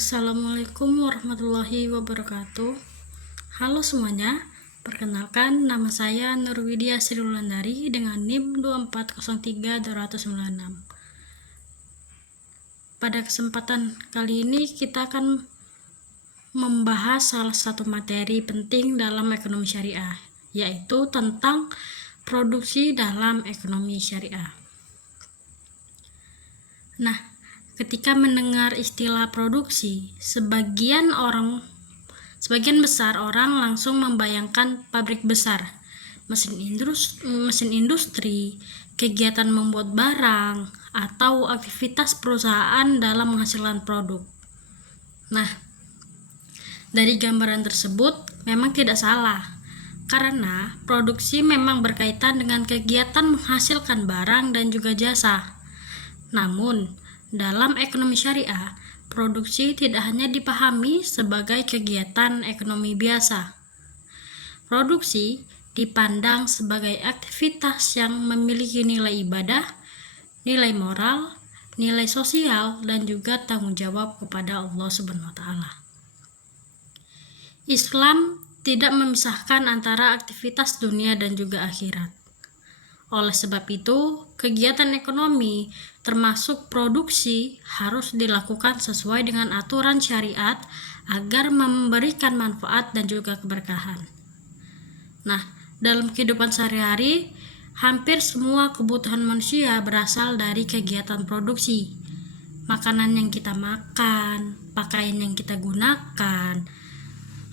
Assalamualaikum warahmatullahi wabarakatuh. Halo semuanya, perkenalkan nama saya Nurwidya Sri Wulandari dengan NIM 2403296. Pada kesempatan kali ini kita akan membahas salah satu materi penting dalam ekonomi syariah, yaitu tentang produksi dalam ekonomi syariah. Nah, ketika mendengar istilah produksi, sebagian besar orang langsung membayangkan pabrik besar, mesin industri, kegiatan membuat barang, atau aktivitas perusahaan dalam menghasilkan produk. Nah, dari gambaran tersebut memang tidak salah, karena produksi memang berkaitan dengan kegiatan menghasilkan barang dan juga jasa. Namun, dalam ekonomi syariah, produksi tidak hanya dipahami sebagai kegiatan ekonomi biasa. Produksi dipandang sebagai aktivitas yang memiliki nilai ibadah, nilai moral, nilai sosial, dan juga tanggung jawab kepada Allah SWT. Islam tidak memisahkan antara aktivitas dunia dan juga akhirat. Oleh sebab itu, kegiatan ekonomi termasuk produksi harus dilakukan sesuai dengan aturan syariat agar memberikan manfaat dan juga keberkahan. Nah, dalam kehidupan sehari-hari, hampir semua kebutuhan manusia berasal dari kegiatan produksi. Makanan yang kita makan, pakaian yang kita gunakan,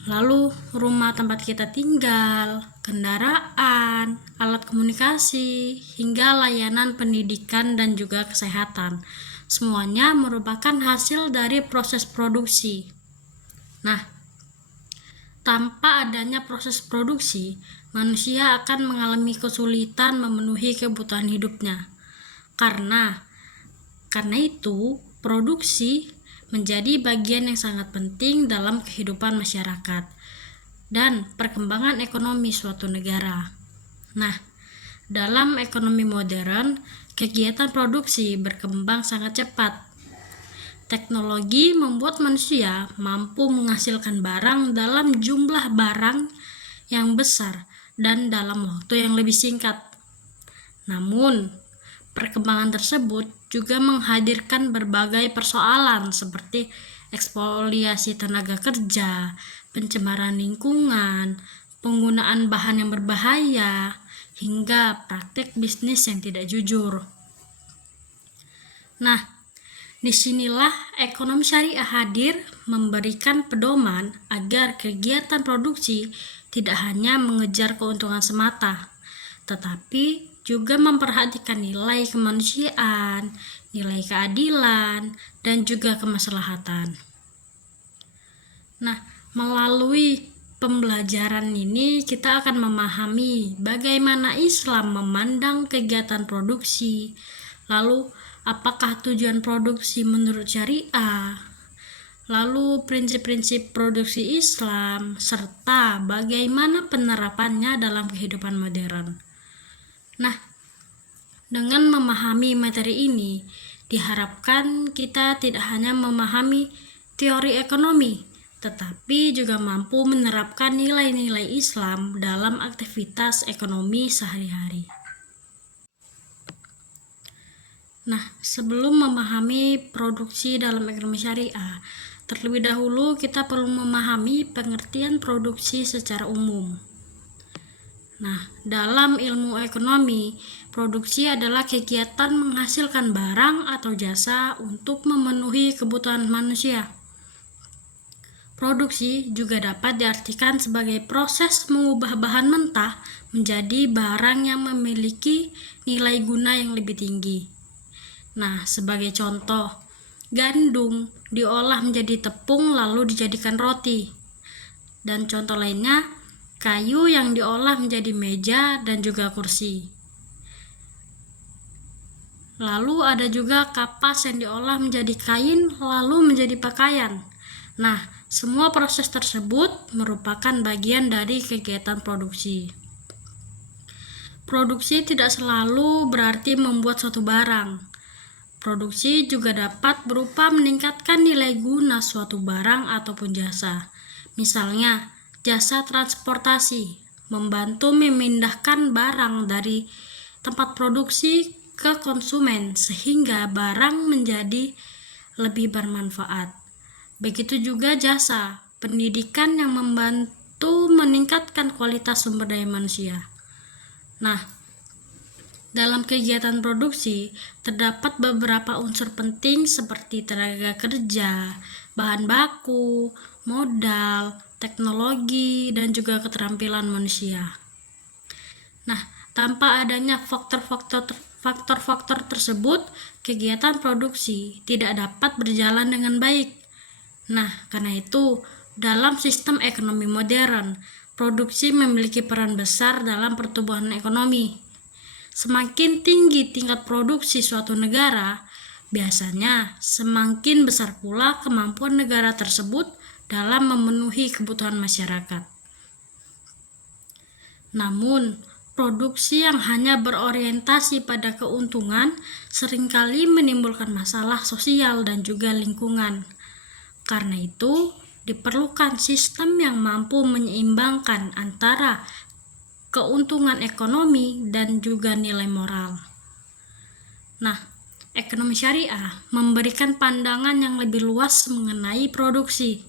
lalu rumah tempat kita tinggal, kendaraan, alat komunikasi, hingga layanan pendidikan dan juga kesehatan. Semuanya merupakan hasil dari proses produksi. Nah, tanpa adanya proses produksi, manusia akan mengalami kesulitan memenuhi kebutuhan hidupnya. Karena itu, produksi menjadi bagian yang sangat penting dalam kehidupan masyarakat dan perkembangan ekonomi suatu negara. Nah, dalam ekonomi modern, kegiatan produksi berkembang sangat cepat. Teknologi membuat manusia mampu menghasilkan barang dalam jumlah barang yang besar dan dalam waktu yang lebih singkat. Namun, perkembangan tersebut juga menghadirkan berbagai persoalan seperti ekspoliasi tenaga kerja, pencemaran lingkungan, penggunaan bahan yang berbahaya, hingga praktik bisnis yang tidak jujur. Nah, disinilah ekonomi syariah hadir memberikan pedoman agar kegiatan produksi tidak hanya mengejar keuntungan semata, tetapi juga memperhatikan nilai kemanusiaan, nilai keadilan, dan juga kemaslahatan. Nah, melalui pembelajaran ini kita akan memahami bagaimana Islam memandang kegiatan produksi, lalu apakah tujuan produksi menurut syariah, lalu prinsip-prinsip produksi Islam, serta bagaimana penerapannya dalam kehidupan modern. Nah, dengan memahami materi ini, diharapkan kita tidak hanya memahami teori ekonomi, tetapi juga mampu menerapkan nilai-nilai Islam dalam aktivitas ekonomi sehari-hari. Nah, sebelum memahami produksi dalam ekonomi syariah, terlebih dahulu kita perlu memahami pengertian produksi secara umum. Nah, dalam ilmu ekonomi, produksi adalah kegiatan menghasilkan barang atau jasa untuk memenuhi kebutuhan manusia. Produksi juga dapat diartikan sebagai proses mengubah bahan mentah menjadi barang yang memiliki nilai guna yang lebih tinggi. Nah, sebagai contoh, gandum diolah menjadi tepung lalu dijadikan roti. Dan contoh lainnya, kayu yang diolah menjadi meja dan juga kursi. Lalu ada juga kapas yang diolah menjadi kain lalu menjadi pakaian. Nah, semua proses tersebut merupakan bagian dari kegiatan produksi. Produksi tidak selalu berarti membuat suatu barang. Produksi juga dapat berupa meningkatkan nilai guna suatu barang ataupun jasa. Misalnya, jasa transportasi membantu memindahkan barang dari tempat produksi ke konsumen sehingga barang menjadi lebih bermanfaat. Begitu juga jasa pendidikan yang membantu meningkatkan kualitas sumber daya manusia. Nah, dalam kegiatan produksi, terdapat beberapa unsur penting seperti tenaga kerja, bahan baku, modal, teknologi, dan juga keterampilan manusia. Nah, tanpa adanya faktor-faktor tersebut, kegiatan produksi tidak dapat berjalan dengan baik. Nah, karena itu, dalam sistem ekonomi modern, produksi memiliki peran besar dalam pertumbuhan ekonomi. Semakin tinggi tingkat produksi suatu negara, biasanya semakin besar pula kemampuan negara tersebut dalam memenuhi kebutuhan masyarakat. Namun, produksi yang hanya berorientasi pada keuntungan seringkali menimbulkan masalah sosial dan juga lingkungan. Karena itu, diperlukan sistem yang mampu menyeimbangkan antara keuntungan ekonomi dan juga nilai moral. Nah, ekonomi syariah memberikan pandangan yang lebih luas mengenai produksi.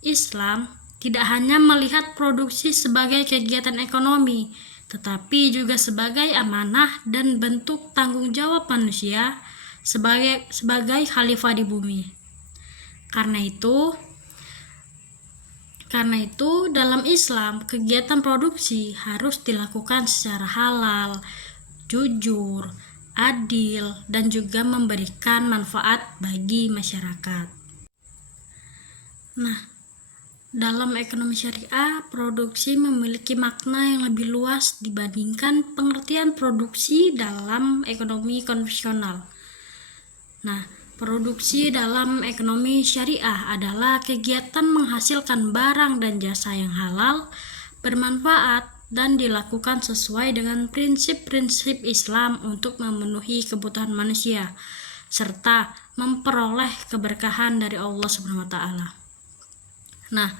Islam tidak hanya melihat produksi sebagai kegiatan ekonomi, tetapi juga sebagai amanah dan bentuk tanggung jawab manusia sebagai khalifah di bumi. Karena itu, dalam Islam, kegiatan produksi harus dilakukan secara halal, jujur, adil, dan juga memberikan manfaat bagi masyarakat. Nah, dalam ekonomi syariah, produksi memiliki makna yang lebih luas dibandingkan pengertian produksi dalam ekonomi konvensional. Nah, produksi dalam ekonomi syariah adalah kegiatan menghasilkan barang dan jasa yang halal, bermanfaat, dan dilakukan sesuai dengan prinsip-prinsip Islam untuk memenuhi kebutuhan manusia, serta memperoleh keberkahan dari Allah SWT. Nah,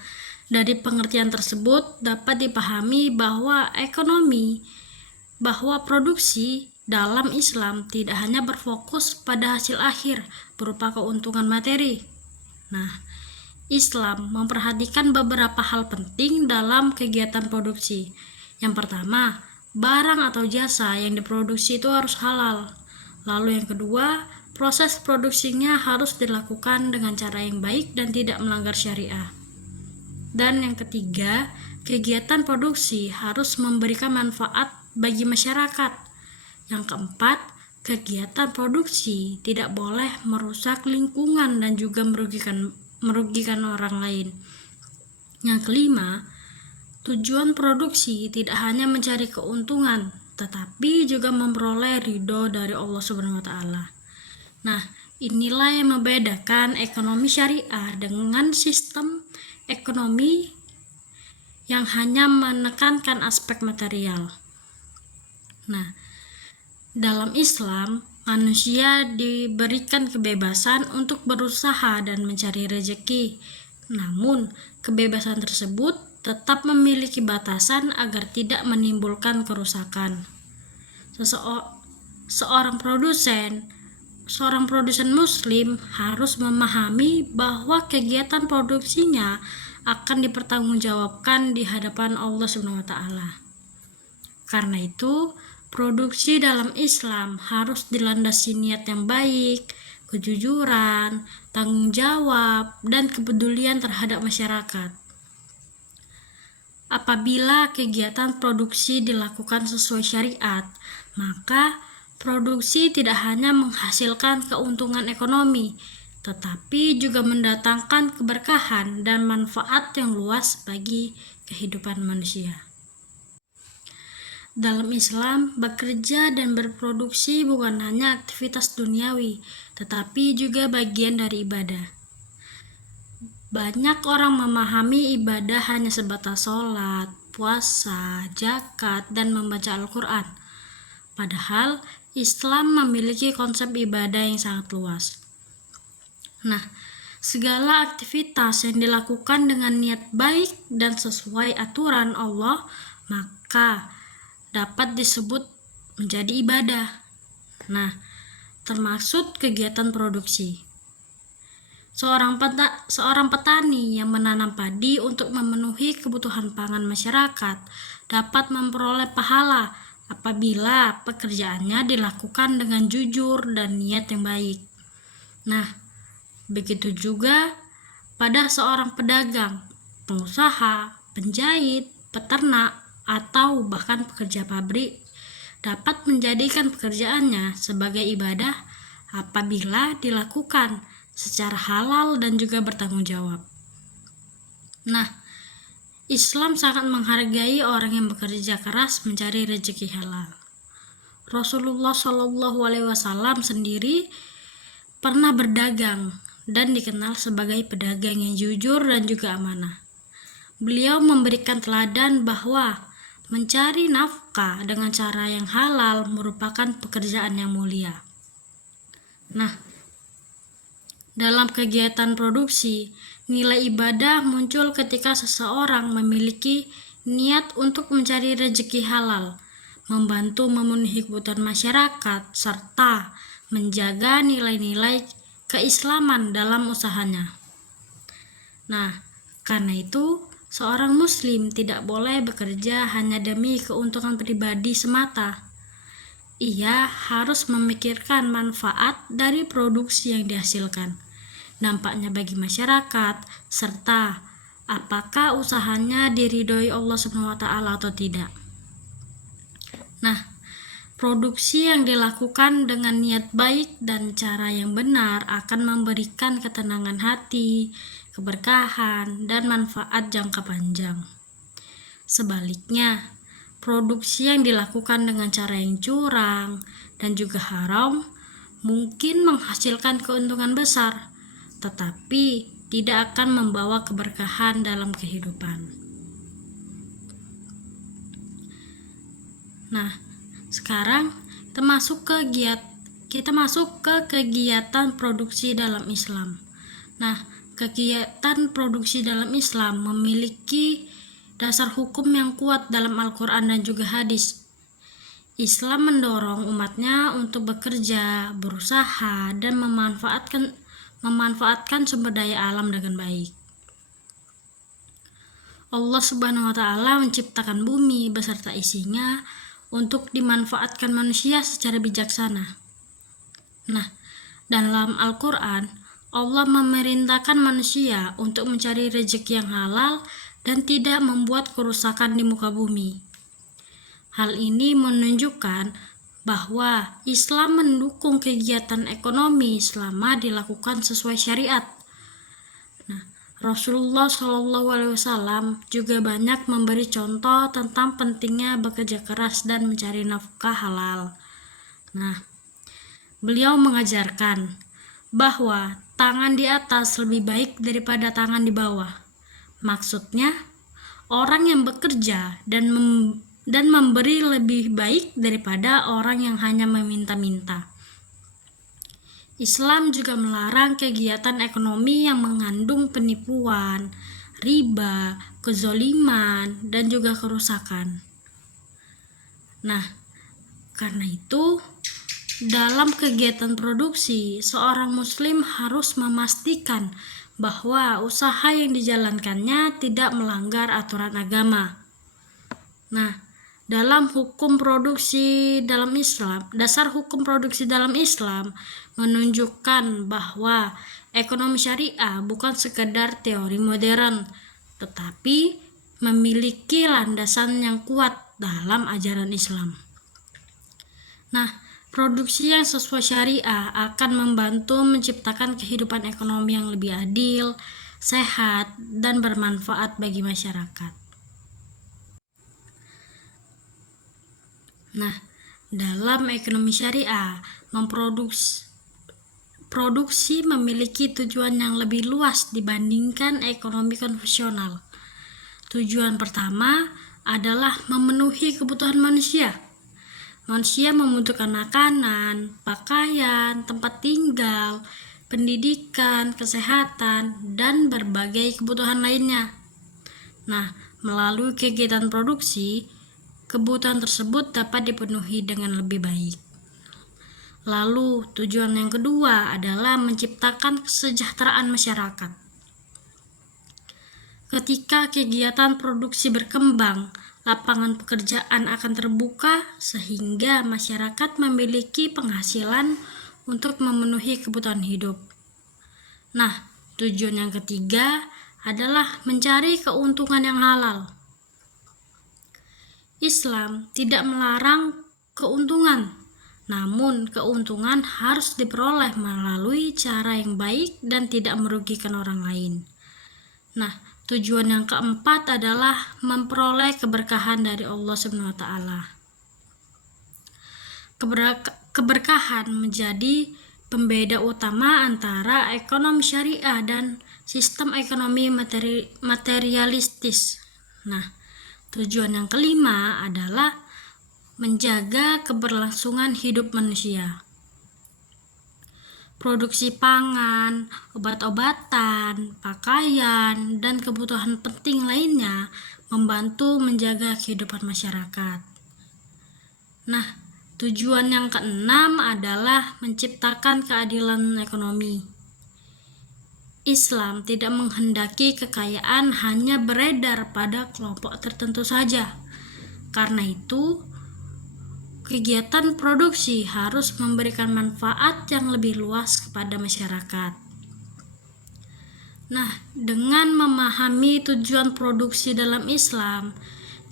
dari pengertian tersebut dapat dipahami bahwa produksi dalam Islam tidak hanya berfokus pada hasil akhir berupa keuntungan materi. Nah, Islam memperhatikan beberapa hal penting dalam kegiatan produksi. Yang pertama, barang atau jasa yang diproduksi itu harus halal. Lalu yang kedua, proses produksinya harus dilakukan dengan cara yang baik dan tidak melanggar syariah. Dan yang ketiga, kegiatan produksi harus memberikan manfaat bagi masyarakat. Yang keempat, kegiatan produksi tidak boleh merusak lingkungan dan juga merugikan orang lain. Yang kelima, tujuan produksi tidak hanya mencari keuntungan, tetapi juga memperoleh ridho dari Allah SWT. Nah, inilah yang membedakan ekonomi syariah dengan sistem ekonomi yang hanya menekankan aspek material. Nah, dalam Islam, manusia diberikan kebebasan untuk berusaha dan mencari rezeki. Namun, kebebasan tersebut tetap memiliki batasan agar tidak menimbulkan kerusakan. Seorang produsen muslim harus memahami bahwa kegiatan produksinya akan dipertanggungjawabkan di hadapan Allah SWT. Karena itu, produksi dalam Islam harus dilandasi niat yang baik, kejujuran, tanggung jawab, dan kepedulian terhadap masyarakat. Apabila kegiatan produksi dilakukan sesuai syariat, maka produksi tidak hanya menghasilkan keuntungan ekonomi, tetapi juga mendatangkan keberkahan dan manfaat yang luas bagi kehidupan manusia. Dalam Islam, bekerja dan berproduksi bukan hanya aktivitas duniawi, tetapi juga bagian dari ibadah. Banyak orang memahami ibadah hanya sebatas sholat, puasa, zakat, dan membaca Al-Quran. Padahal, Islam memiliki konsep ibadah yang sangat luas. Nah, segala aktivitas yang dilakukan dengan niat baik dan sesuai aturan Allah, maka dapat disebut menjadi ibadah. Nah, termasuk kegiatan produksi. Seorang petani yang menanam padi untuk memenuhi kebutuhan pangan masyarakat dapat memperoleh pahala apabila pekerjaannya dilakukan dengan jujur dan niat yang baik. Nah, begitu juga pada seorang pedagang, pengusaha, penjahit, peternak, atau bahkan pekerja pabrik dapat menjadikan pekerjaannya sebagai ibadah apabila dilakukan secara halal dan juga bertanggung jawab. Nah, Islam sangat menghargai orang yang bekerja keras mencari rezeki halal. Rasulullah SAW sendiri pernah berdagang dan dikenal sebagai pedagang yang jujur dan juga amanah. Beliau memberikan teladan bahwa mencari nafkah dengan cara yang halal merupakan pekerjaan yang mulia. Nah, dalam kegiatan produksi, nilai ibadah muncul ketika seseorang memiliki niat untuk mencari rezeki halal, membantu memenuhi kebutuhan masyarakat, serta menjaga nilai-nilai keislaman dalam usahanya. Nah, karena itu, seorang muslim tidak boleh bekerja hanya demi keuntungan pribadi semata. Ia harus memikirkan manfaat dari produksi yang dihasilkan, dampaknya bagi masyarakat, serta apakah usahanya diridhoi Allah SWT atau tidak. Nah, produksi yang dilakukan dengan niat baik dan cara yang benar akan memberikan ketenangan hati, keberkahan, dan manfaat jangka panjang. Sebaliknya, produksi yang dilakukan dengan cara yang curang dan juga haram mungkin menghasilkan keuntungan besar, tetapi tidak akan membawa keberkahan dalam kehidupan. Nah, sekarang kita masuk ke kegiatan produksi dalam Islam. Nah, kegiatan produksi dalam Islam memiliki dasar hukum yang kuat dalam Al-Quran dan juga hadis. Islam mendorong umatnya untuk bekerja, berusaha, dan memanfaatkan sumber daya alam dengan baik. Allah Subhanahu wa Ta'ala menciptakan bumi beserta isinya untuk dimanfaatkan manusia secara bijaksana. Nah, dalam Al-Quran, Allah memerintahkan manusia untuk mencari rezeki yang halal dan tidak membuat kerusakan di muka bumi. Hal ini menunjukkan bahwa Islam mendukung kegiatan ekonomi selama dilakukan sesuai syariat. Nah, Rasulullah SAW juga banyak memberi contoh tentang pentingnya bekerja keras dan mencari nafkah halal. Nah, beliau mengajarkan bahwa tangan di atas lebih baik daripada tangan di bawah. Maksudnya, orang yang bekerja dan memberi lebih baik daripada orang yang hanya meminta-minta. Islam juga melarang kegiatan ekonomi yang mengandung penipuan, riba, kezoliman, dan juga kerusakan. Nah, karena itu, dalam kegiatan produksi, seorang muslim harus memastikan bahwa usaha yang dijalankannya tidak melanggar aturan agama. Nah, dalam hukum produksi dalam Islam, dasar hukum produksi dalam Islam menunjukkan bahwa ekonomi syariah bukan sekedar teori modern, tetapi memiliki landasan yang kuat dalam ajaran Islam. Nah, produksi yang sesuai syariah akan membantu menciptakan kehidupan ekonomi yang lebih adil, sehat, dan bermanfaat bagi masyarakat. Nah, dalam ekonomi syariah, produksi memiliki tujuan yang lebih luas dibandingkan ekonomi konvensional. Tujuan pertama adalah memenuhi kebutuhan manusia. Manusia membutuhkan makanan, pakaian, tempat tinggal, pendidikan, kesehatan, dan berbagai kebutuhan lainnya. Nah, melalui kegiatan produksi, kebutuhan tersebut dapat dipenuhi dengan lebih baik. Lalu, tujuan yang kedua adalah menciptakan kesejahteraan masyarakat. Ketika kegiatan produksi berkembang, lapangan pekerjaan akan terbuka sehingga masyarakat memiliki penghasilan untuk memenuhi kebutuhan hidup. Nah, tujuan yang ketiga adalah mencari keuntungan yang halal. Islam tidak melarang keuntungan, namun keuntungan harus diperoleh melalui cara yang baik dan tidak merugikan orang lain. Nah, tujuan yang keempat adalah memperoleh keberkahan dari Allah SWT. Keberkahan menjadi pembeda utama antara ekonomi syariah dan sistem ekonomi materialistis. Nah, tujuan yang kelima adalah menjaga keberlangsungan hidup manusia. Produksi pangan, obat-obatan, pakaian, dan kebutuhan penting lainnya membantu menjaga kehidupan masyarakat. Nah, tujuan yang keenam adalah menciptakan keadilan ekonomi. Islam tidak menghendaki kekayaan hanya beredar pada kelompok tertentu saja. Karena itu, kegiatan produksi harus memberikan manfaat yang lebih luas kepada masyarakat. Nah, dengan memahami tujuan produksi dalam Islam,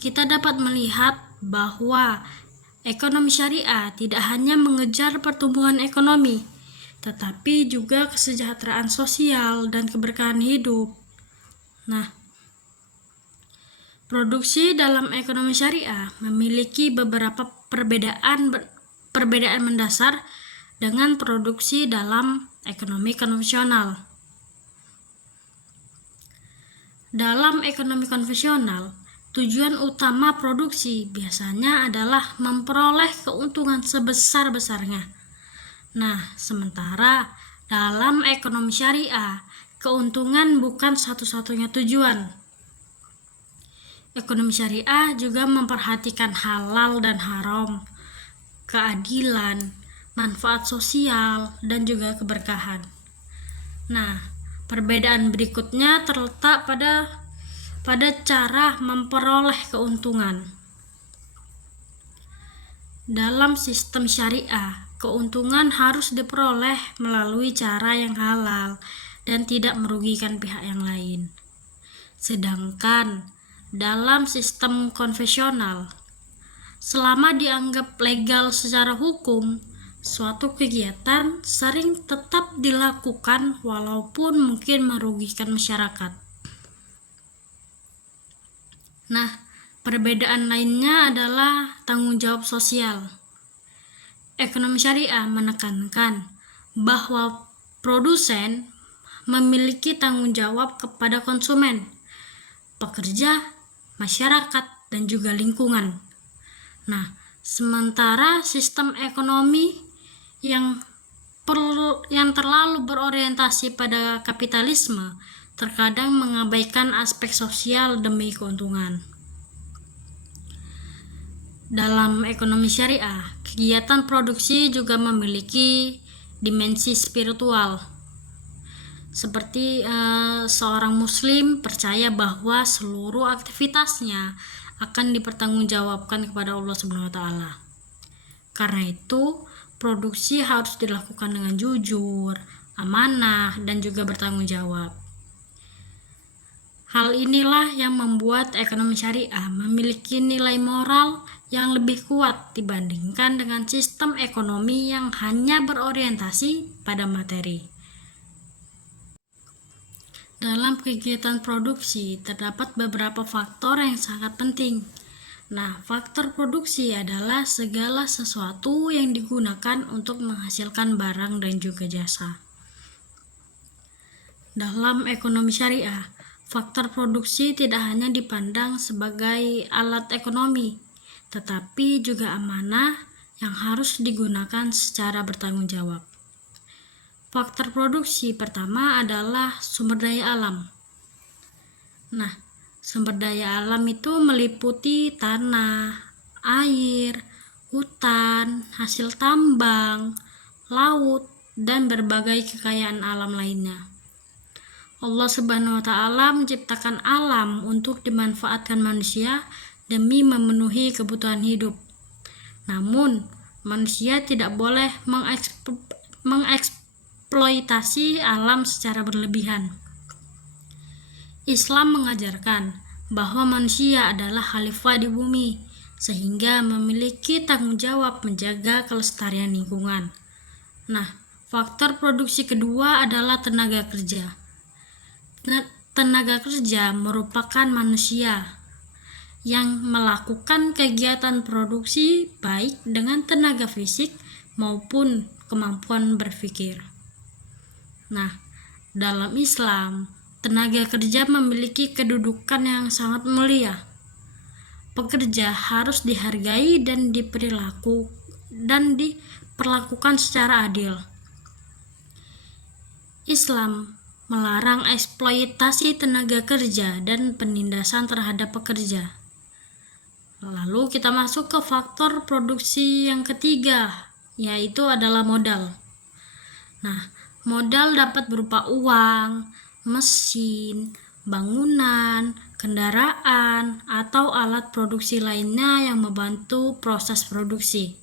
kita dapat melihat bahwa ekonomi syariah tidak hanya mengejar pertumbuhan ekonomi, tetapi juga kesejahteraan sosial dan keberkahan hidup. Nah, produksi dalam ekonomi syariah memiliki beberapa perbedaan mendasar dengan produksi dalam ekonomi konvensional. Dalam ekonomi konvensional, tujuan utama produksi biasanya adalah memperoleh keuntungan sebesar-besarnya. Nah, sementara dalam ekonomi syariah, keuntungan bukan satu-satunya tujuan. Ekonomi syariah juga memperhatikan halal dan haram, keadilan, manfaat sosial, dan juga keberkahan. Nah, perbedaan berikutnya terletak pada cara memperoleh keuntungan. Dalam sistem syariah, keuntungan harus diperoleh melalui cara yang halal dan tidak merugikan pihak yang lain. Sedangkan dalam sistem konvensional, selama dianggap legal secara hukum, suatu kegiatan sering tetap dilakukan walaupun mungkin merugikan masyarakat. Nah, perbedaan lainnya adalah tanggung jawab sosial. Ekonomi syariah menekankan bahwa produsen memiliki tanggung jawab kepada konsumen, pekerja, masyarakat, dan juga lingkungan. Nah, sementara sistem ekonomi yang terlalu berorientasi pada kapitalisme terkadang mengabaikan aspek sosial demi keuntungan. Dalam ekonomi syariah, kegiatan produksi juga memiliki dimensi spiritual. Seperti seorang muslim percaya bahwa seluruh aktivitasnya akan dipertanggungjawabkan kepada Allah SWT. Karena itu, produksi harus dilakukan dengan jujur, amanah, dan juga bertanggung jawab. Hal inilah yang membuat ekonomi syariah memiliki nilai moral yang lebih kuat dibandingkan dengan sistem ekonomi yang hanya berorientasi pada materi. Dalam kegiatan produksi terdapat beberapa faktor yang sangat penting. Nah, faktor produksi adalah segala sesuatu yang digunakan untuk menghasilkan barang dan juga jasa. Dalam ekonomi syariah, faktor produksi tidak hanya dipandang sebagai alat ekonomi, tetapi juga amanah yang harus digunakan secara bertanggung jawab. Faktor produksi pertama adalah sumber daya alam. Nah, sumber daya alam itu meliputi tanah, air, hutan, hasil tambang, laut, dan berbagai kekayaan alam lainnya. Allah Subhanahu wa Ta'ala menciptakan alam untuk dimanfaatkan manusia demi memenuhi kebutuhan hidup. Namun, manusia tidak boleh mengeksploitasi alam secara berlebihan. Islam mengajarkan bahwa manusia adalah khalifah di bumi, sehingga memiliki tanggung jawab menjaga kelestarian lingkungan. Nah, faktor produksi kedua adalah tenaga kerja. Tenaga kerja merupakan manusia yang melakukan kegiatan produksi baik dengan tenaga fisik maupun kemampuan berpikir. Nah, dalam Islam, tenaga kerja memiliki kedudukan yang sangat mulia. Pekerja harus dihargai dan diperlakukan secara adil. Islam melarang eksploitasi tenaga kerja dan penindasan terhadap pekerja. Lalu kita masuk ke faktor produksi yang ketiga, yaitu adalah modal. Nah, modal dapat berupa uang, mesin, bangunan, kendaraan, atau alat produksi lainnya yang membantu proses produksi.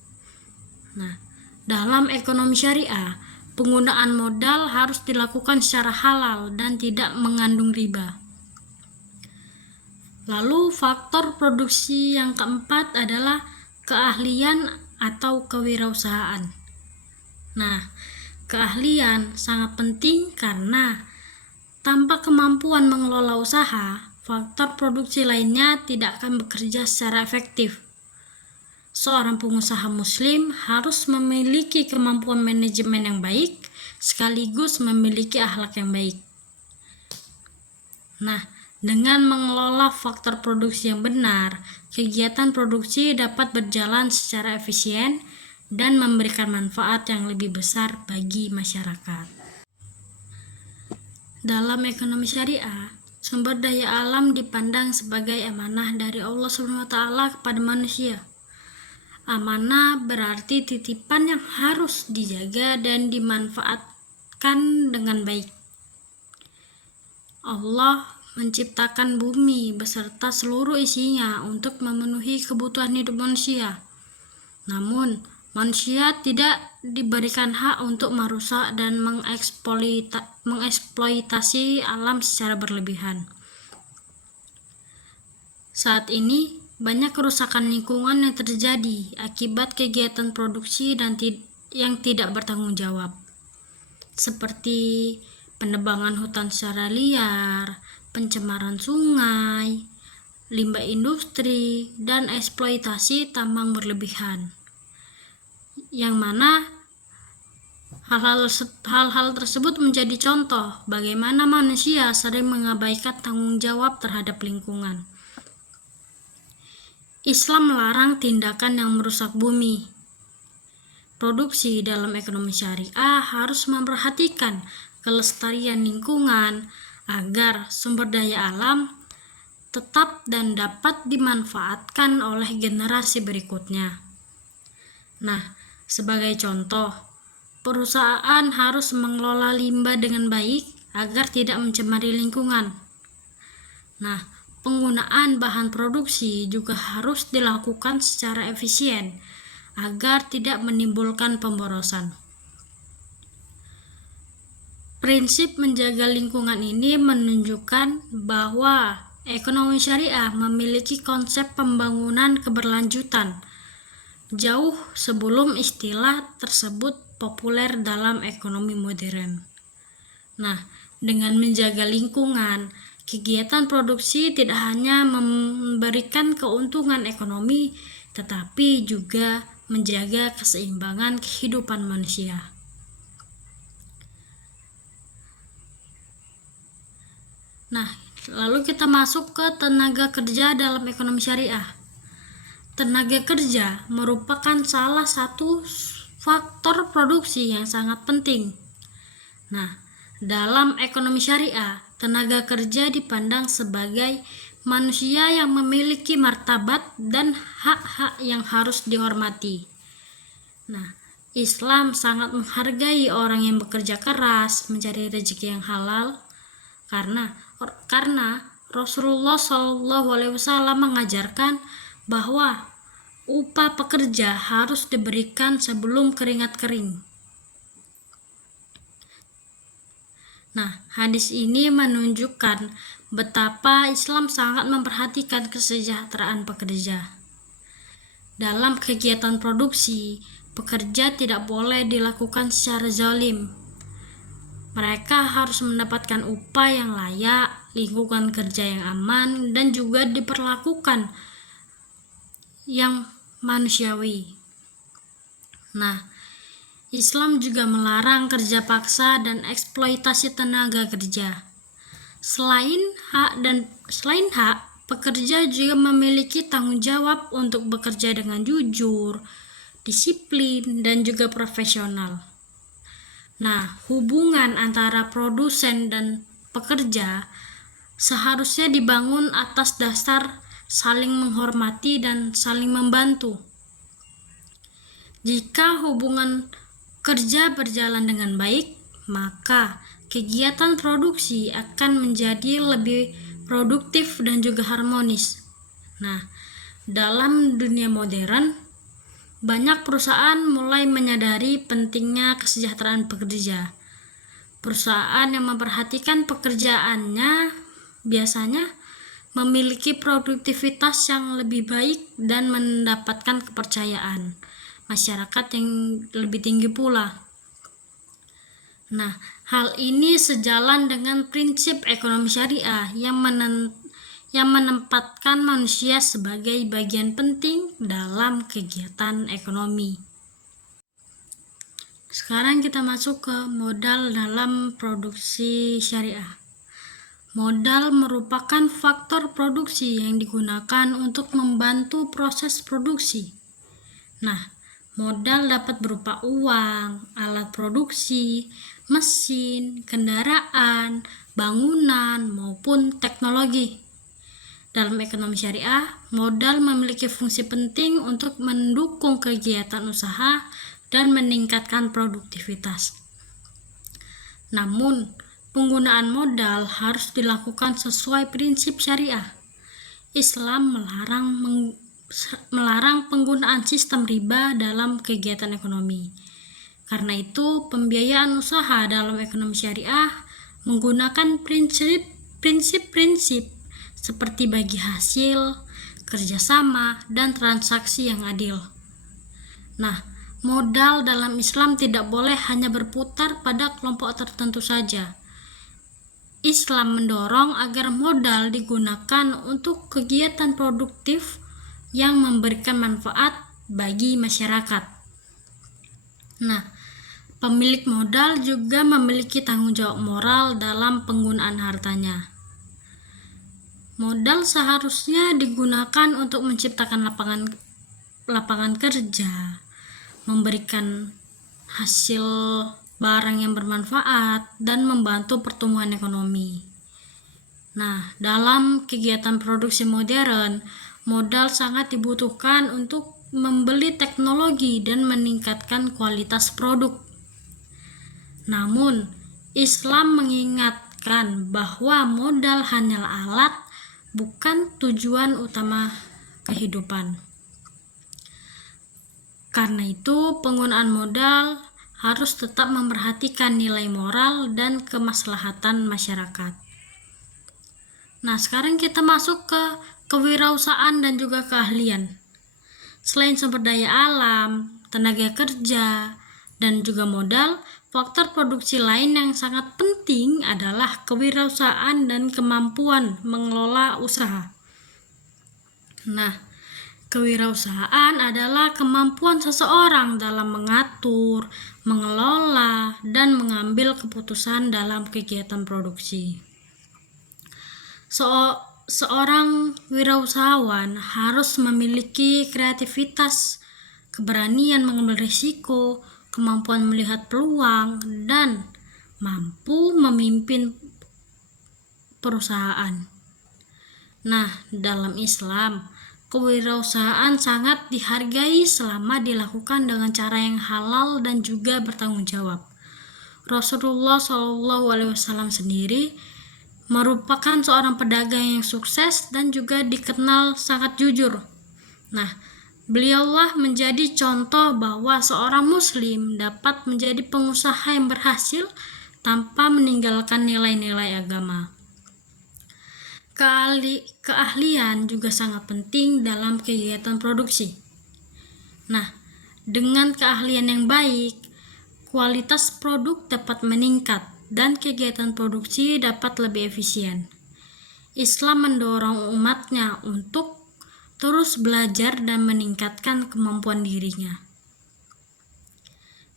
Nah, dalam ekonomi syariah, penggunaan modal harus dilakukan secara halal dan tidak mengandung riba. Lalu faktor produksi yang keempat adalah keahlian atau kewirausahaan. Nah, keahlian sangat penting karena tanpa kemampuan mengelola usaha, faktor produksi lainnya tidak akan bekerja secara efektif. Seorang pengusaha muslim harus memiliki kemampuan manajemen yang baik sekaligus memiliki akhlak yang baik. Nah, dengan mengelola faktor produksi yang benar, kegiatan produksi dapat berjalan secara efisien dan memberikan manfaat yang lebih besar bagi masyarakat. Dalam ekonomi syariah, sumber daya alam dipandang sebagai amanah dari Allah Subhanahu wa Ta'ala kepada manusia. Amanah berarti titipan yang harus dijaga dan dimanfaatkan dengan baik. Allah menciptakan bumi beserta seluruh isinya untuk memenuhi kebutuhan hidup manusia. Namun, manusia tidak diberikan hak untuk merusak dan mengeksploitasi alam secara berlebihan. Saat ini, banyak kerusakan lingkungan yang terjadi akibat kegiatan produksi yang tidak bertanggung jawab, seperti penebangan hutan secara liar, pencemaran sungai, limbah industri, dan eksploitasi tambang berlebihan. Yang mana hal-hal tersebut menjadi contoh bagaimana manusia sering mengabaikan tanggung jawab terhadap lingkungan. Islam melarang tindakan yang merusak bumi. Produksi dalam ekonomi syariah harus memperhatikan kelestarian lingkungan agar sumber daya alam tetap dan dapat dimanfaatkan oleh generasi berikutnya. Nah, sebagai contoh, perusahaan harus mengelola limbah dengan baik agar tidak mencemari lingkungan. Nah, penggunaan bahan produksi juga harus dilakukan secara efisien agar tidak menimbulkan pemborosan. Prinsip menjaga lingkungan ini menunjukkan bahwa ekonomi syariah memiliki konsep pembangunan keberlanjutan jauh sebelum istilah tersebut populer dalam ekonomi modern. Nah, dengan menjaga lingkungan, kegiatan produksi tidak hanya memberikan keuntungan ekonomi, tetapi juga menjaga keseimbangan kehidupan manusia. Nah, lalu kita masuk ke tenaga kerja dalam ekonomi syariah. Tenaga kerja merupakan salah satu faktor produksi yang sangat penting. Nah, dalam ekonomi syariah, tenaga kerja dipandang sebagai manusia yang memiliki martabat dan hak-hak yang harus dihormati. Nah, Islam sangat menghargai orang yang bekerja keras mencari rezeki yang halal karena Rasulullah SAW mengajarkan bahwa upah pekerja harus diberikan sebelum keringat kering. Nah, hadis ini menunjukkan betapa Islam sangat memperhatikan kesejahteraan pekerja. Dalam kegiatan produksi, pekerja tidak boleh dilakukan secara zalim. Mereka harus mendapatkan upah yang layak, lingkungan kerja yang aman, dan juga diperlakukan yang manusiawi. Nah, Islam juga melarang kerja paksa dan eksploitasi tenaga kerja. Selain hak, pekerja juga memiliki tanggung jawab untuk bekerja dengan jujur, disiplin, dan juga profesional. Nah, hubungan antara produsen dan pekerja seharusnya dibangun atas dasar saling menghormati dan saling membantu. Jika hubungan kerja berjalan dengan baik, maka kegiatan produksi akan menjadi lebih produktif dan juga harmonis. Nah, dalam dunia modern, banyak perusahaan mulai menyadari pentingnya kesejahteraan pekerja. Perusahaan yang memperhatikan pekerjaannya biasanya memiliki produktivitas yang lebih baik dan mendapatkan kepercayaan masyarakat yang lebih tinggi pula. Nah, hal ini sejalan dengan prinsip ekonomi syariah yang menempatkan manusia sebagai bagian penting dalam kegiatan ekonomi. Sekarang kita masuk ke modal dalam produksi syariah. Modal merupakan faktor produksi yang digunakan untuk membantu proses produksi. Nah, modal dapat berupa uang, alat produksi, mesin, kendaraan, bangunan, maupun teknologi. Dalam ekonomi syariah, modal memiliki fungsi penting untuk mendukung kegiatan usaha dan meningkatkan produktivitas. Namun, penggunaan modal harus dilakukan sesuai prinsip syariah. Islam melarang penggunaan sistem riba dalam kegiatan ekonomi. Karena itu, pembiayaan usaha dalam ekonomi syariah menggunakan prinsip-prinsip seperti bagi hasil, kerjasama, dan transaksi yang adil. Nah, modal dalam Islam tidak boleh hanya berputar pada kelompok tertentu saja. Islam mendorong agar modal digunakan untuk kegiatan produktif yang memberikan manfaat bagi masyarakat. Nah, pemilik modal juga memiliki tanggung jawab moral dalam penggunaan hartanya. Modal seharusnya digunakan untuk menciptakan lapangan kerja, memberikan hasil barang yang bermanfaat, dan membantu pertumbuhan ekonomi. Nah, dalam kegiatan produksi modern, modal sangat dibutuhkan untuk membeli teknologi dan meningkatkan kualitas produk. Namun, Islam mengingatkan bahwa modal hanyalah alat, bukan tujuan utama kehidupan. Karena itu, penggunaan modal harus tetap memperhatikan nilai moral dan kemaslahatan masyarakat. Nah, sekarang kita masuk ke kewirausahaan dan juga keahlian. Selain sumber daya alam, tenaga kerja, dan juga modal, faktor produksi lain yang sangat penting adalah kewirausahaan dan kemampuan mengelola usaha. Nah, kewirausahaan adalah kemampuan seseorang dalam mengatur, mengelola, dan mengambil keputusan dalam kegiatan produksi. Seorang wirausahawan harus memiliki kreativitas, keberanian mengambil risiko, kemampuan melihat peluang, dan mampu memimpin perusahaan. Nah, dalam Islam, kewirausahaan sangat dihargai selama dilakukan dengan cara yang halal dan juga bertanggung jawab. Rasulullah SAW sendiri merupakan seorang pedagang yang sukses dan juga dikenal sangat jujur. Nah, beliaulah menjadi contoh bahwa seorang muslim dapat menjadi pengusaha yang berhasil tanpa meninggalkan nilai-nilai agama. Keahlian juga sangat penting dalam kegiatan produksi. Nah, dengan keahlian yang baik, kualitas produk dapat meningkat dan kegiatan produksi dapat lebih efisien. Islam mendorong umatnya untuk terus belajar dan meningkatkan kemampuan dirinya.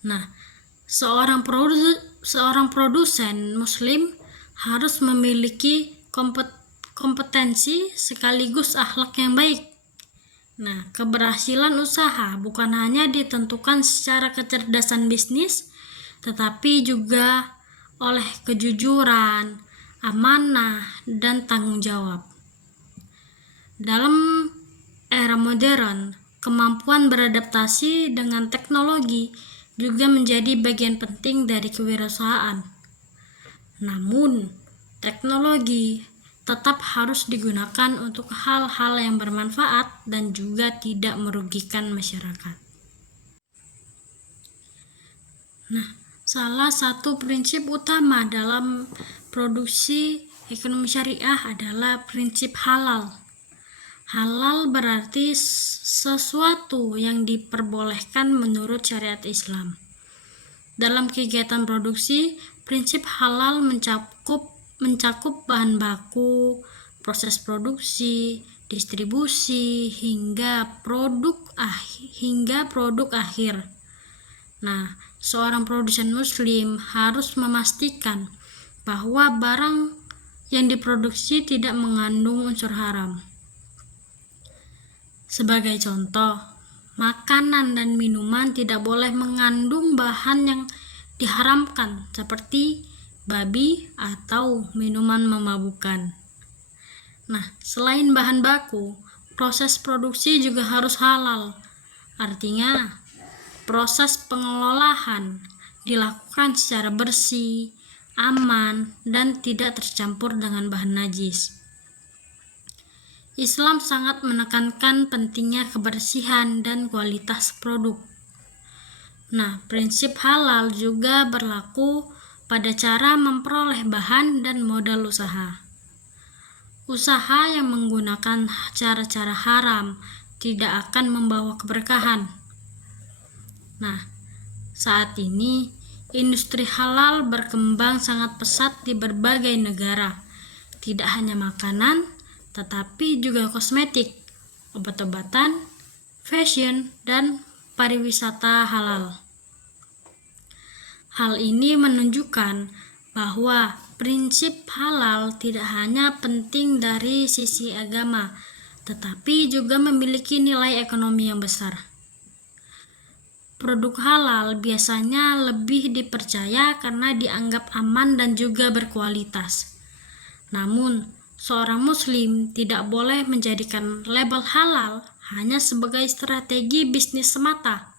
Nah, seorang produsen muslim harus memiliki kompetensi sekaligus akhlak yang baik. Nah, keberhasilan usaha bukan hanya ditentukan secara kecerdasan bisnis, tetapi juga oleh kejujuran, amanah, dan tanggung jawab. Dalam era modern, kemampuan beradaptasi dengan teknologi juga menjadi bagian penting dari kewirausahaan. Namun, teknologi tetap harus digunakan untuk hal-hal yang bermanfaat dan juga tidak merugikan masyarakat. Nah, salah satu prinsip utama dalam produksi ekonomi syariah adalah prinsip halal. Halal berarti sesuatu yang diperbolehkan menurut syariat Islam. Dalam kegiatan produksi, prinsip halal mencakup bahan baku, proses produksi, distribusi, hingga produk akhir. Nah, seorang produsen muslim harus memastikan bahwa barang yang diproduksi tidak mengandung unsur haram. Sebagai contoh, makanan dan minuman tidak boleh mengandung bahan yang diharamkan seperti babi atau minuman memabukkan. Nah, selain bahan baku, proses produksi juga harus halal. Artinya, proses pengelolaan dilakukan secara bersih, aman, dan tidak tercampur dengan bahan najis. Islam sangat menekankan pentingnya kebersihan dan kualitas produk. Nah, prinsip halal juga berlaku pada cara memperoleh bahan dan modal usaha. Usaha yang menggunakan cara-cara haram tidak akan membawa keberkahan. Nah, saat ini industri halal berkembang sangat pesat di berbagai negara. Tidak hanya makanan, tetapi juga kosmetik, obat-obatan, fashion, dan pariwisata halal. Hal ini menunjukkan bahwa prinsip halal tidak hanya penting dari sisi agama, tetapi juga memiliki nilai ekonomi yang besar. Produk halal biasanya lebih dipercaya karena dianggap aman dan juga berkualitas. Namun, seorang muslim tidak boleh menjadikan label halal hanya sebagai strategi bisnis semata.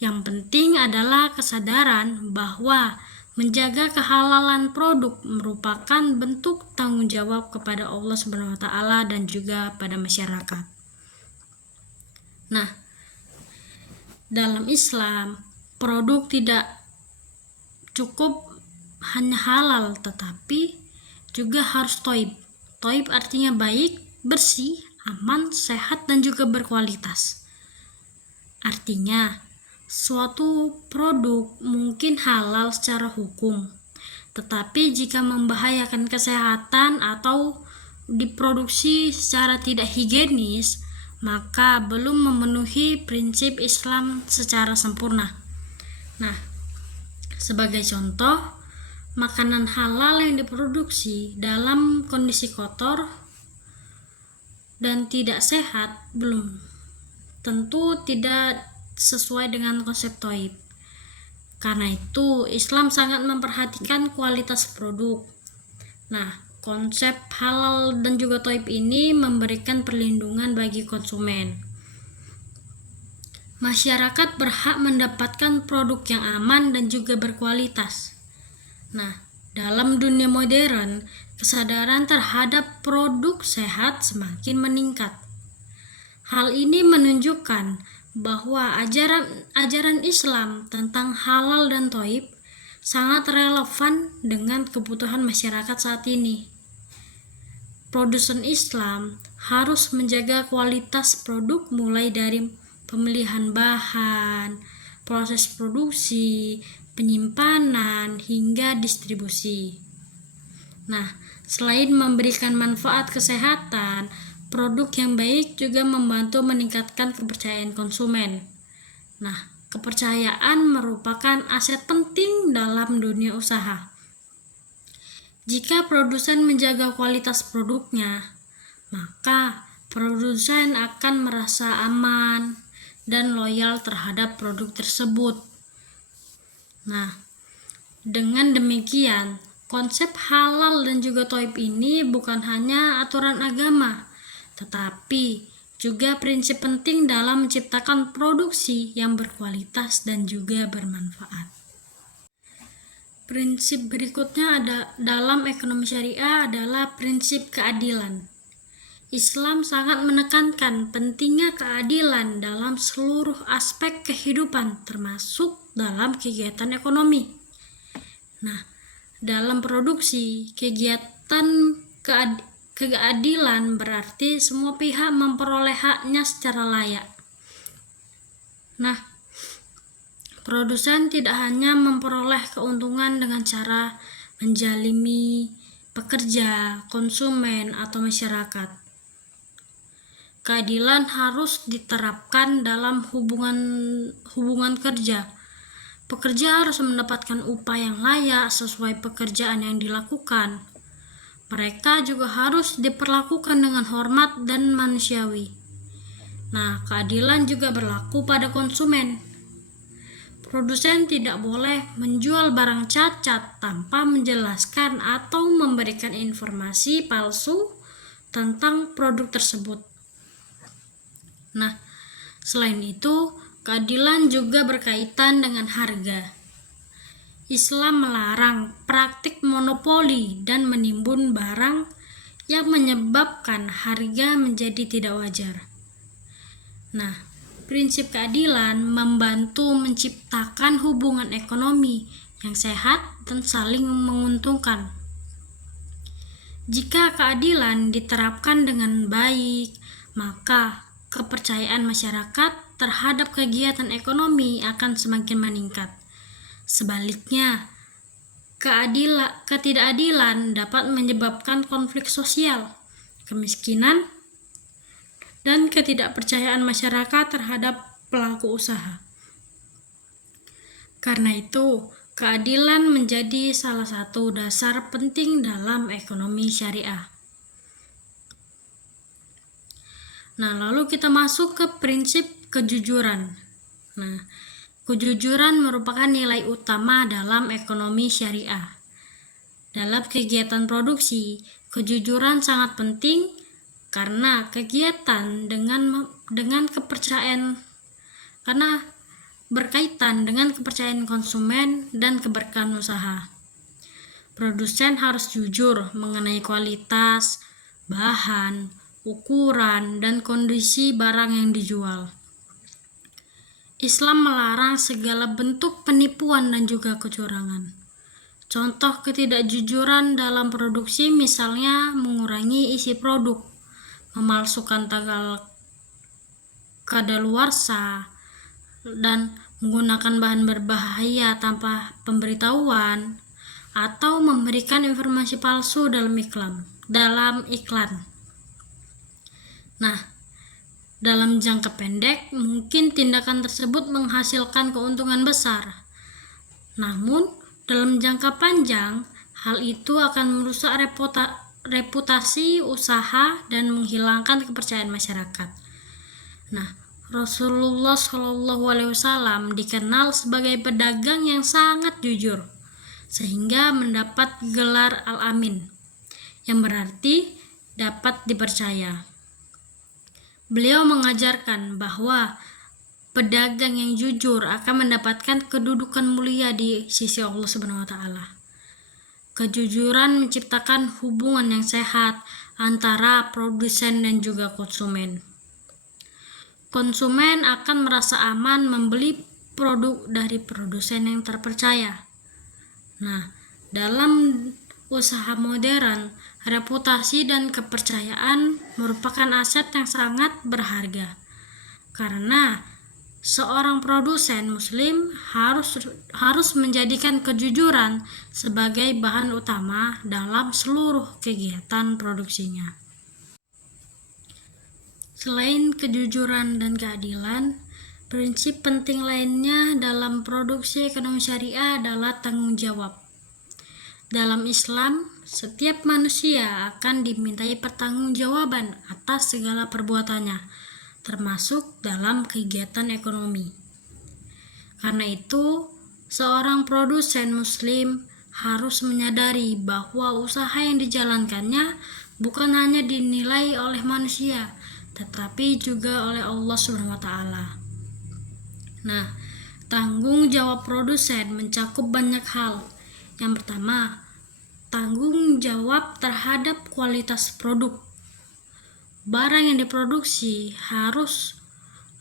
Yang penting adalah kesadaran bahwa menjaga kehalalan produk merupakan bentuk tanggung jawab kepada Allah SWT dan juga pada masyarakat. Nah, dalam Islam, produk tidak cukup hanya halal, tetapi juga harus thayyib. Thayyib artinya baik, bersih, aman, sehat, dan juga berkualitas. Artinya, suatu produk mungkin halal secara hukum, tetapi jika membahayakan kesehatan atau diproduksi secara tidak higienis, maka belum memenuhi prinsip Islam secara sempurna. Nah, sebagai contoh, makanan halal yang diproduksi dalam kondisi kotor dan tidak sehat belum tentu tidak sesuai dengan konsep thayyib. Karena itu, Islam sangat memperhatikan kualitas produk. Nah, konsep halal dan juga thayyib ini memberikan perlindungan bagi konsumen. Masyarakat berhak mendapatkan produk yang aman dan juga berkualitas. Nah, dalam dunia modern, kesadaran terhadap produk sehat semakin meningkat. Hal ini menunjukkan bahwa ajaran Islam tentang halal dan thayyib sangat relevan dengan kebutuhan masyarakat saat ini. Produsen Islam harus menjaga kualitas produk mulai dari pemilihan bahan, proses produksi, penyimpanan, hingga distribusi. Nah, selain memberikan manfaat kesehatan, produk yang baik juga membantu meningkatkan kepercayaan konsumen. Nah, kepercayaan merupakan aset penting dalam dunia usaha. Jika produsen menjaga kualitas produknya, maka produsen akan merasa aman dan loyal terhadap produk tersebut. Nah, dengan demikian, konsep halal dan juga thayyib ini bukan hanya aturan agama, tetapi juga prinsip penting dalam menciptakan produksi yang berkualitas dan juga bermanfaat. Prinsip berikutnya dalam ekonomi syariah adalah prinsip keadilan. Islam sangat menekankan pentingnya keadilan dalam seluruh aspek kehidupan, termasuk dalam kegiatan ekonomi. Nah, dalam produksi, keadilan berarti semua pihak memperoleh haknya secara layak. Nah, produsen tidak hanya memperoleh keuntungan dengan cara menjalimi pekerja, konsumen, atau masyarakat. Keadilan harus diterapkan dalam hubungan kerja. Pekerja harus mendapatkan upah yang layak sesuai pekerjaan yang dilakukan. Mereka juga harus diperlakukan dengan hormat dan manusiawi. Nah, keadilan juga berlaku pada konsumen. Produsen tidak boleh menjual barang cacat tanpa menjelaskan atau memberikan informasi palsu tentang produk tersebut. Nah, selain itu, keadilan juga berkaitan dengan harga. Islam melarang praktik monopoli dan menimbun barang yang menyebabkan harga menjadi tidak wajar. Nah, prinsip keadilan membantu menciptakan hubungan ekonomi yang sehat dan saling menguntungkan. Jika keadilan diterapkan dengan baik, maka kepercayaan masyarakat terhadap kegiatan ekonomi akan semakin meningkat. Sebaliknya, ketidakadilan dapat menyebabkan konflik sosial, kemiskinan, dan ketidakpercayaan masyarakat terhadap pelaku usaha. Karena itu, keadilan menjadi salah satu dasar penting dalam ekonomi syariah. Nah, lalu kita masuk ke prinsip kejujuran. Nah, kejujuran merupakan nilai utama dalam ekonomi syariah. Dalam kegiatan produksi, kejujuran sangat penting karena berkaitan dengan kepercayaan konsumen dan keberkahan usaha. Produsen harus jujur mengenai kualitas, bahan, ukuran, dan kondisi barang yang dijual. Islam melarang segala bentuk penipuan dan juga kecurangan. Contoh ketidakjujuran dalam produksi misalnya mengurangi isi produk, memalsukan tanggal kadaluarsa, dan menggunakan bahan berbahaya tanpa pemberitahuan, atau memberikan informasi palsu dalam iklan. Nah, dalam jangka pendek, mungkin tindakan tersebut menghasilkan keuntungan besar. Namun, Dalam jangka panjang, hal itu akan merusak reputasi usaha dan menghilangkan kepercayaan masyarakat. Nah, Rasulullah SAW dikenal sebagai pedagang yang sangat jujur, sehingga mendapat gelar Al-Amin, yang berarti dapat dipercaya. Beliau mengajarkan bahwa pedagang yang jujur akan mendapatkan kedudukan mulia di sisi Allah Subhanahu wa taala. Kejujuran menciptakan hubungan yang sehat antara produsen dan juga konsumen. Konsumen akan merasa aman membeli produk dari produsen yang terpercaya. Nah, dalam usaha modern, reputasi dan kepercayaan merupakan aset yang sangat berharga. Karena seorang produsen muslim harus menjadikan kejujuran sebagai bahan utama dalam seluruh kegiatan produksinya. Selain kejujuran dan keadilan, prinsip penting lainnya dalam produksi ekonomi syariah adalah tanggung jawab. Dalam Islam, setiap manusia akan dimintai pertanggungjawaban atas segala perbuatannya, termasuk dalam kegiatan ekonomi. Karena itu, seorang produsen muslim harus menyadari bahwa usaha yang dijalankannya bukan hanya dinilai oleh manusia, tetapi juga oleh Allah Subhanahu wa taala. Nah, tanggung jawab produsen mencakup banyak hal. Yang pertama, tanggung jawab terhadap kualitas produk. Barang yang diproduksi harus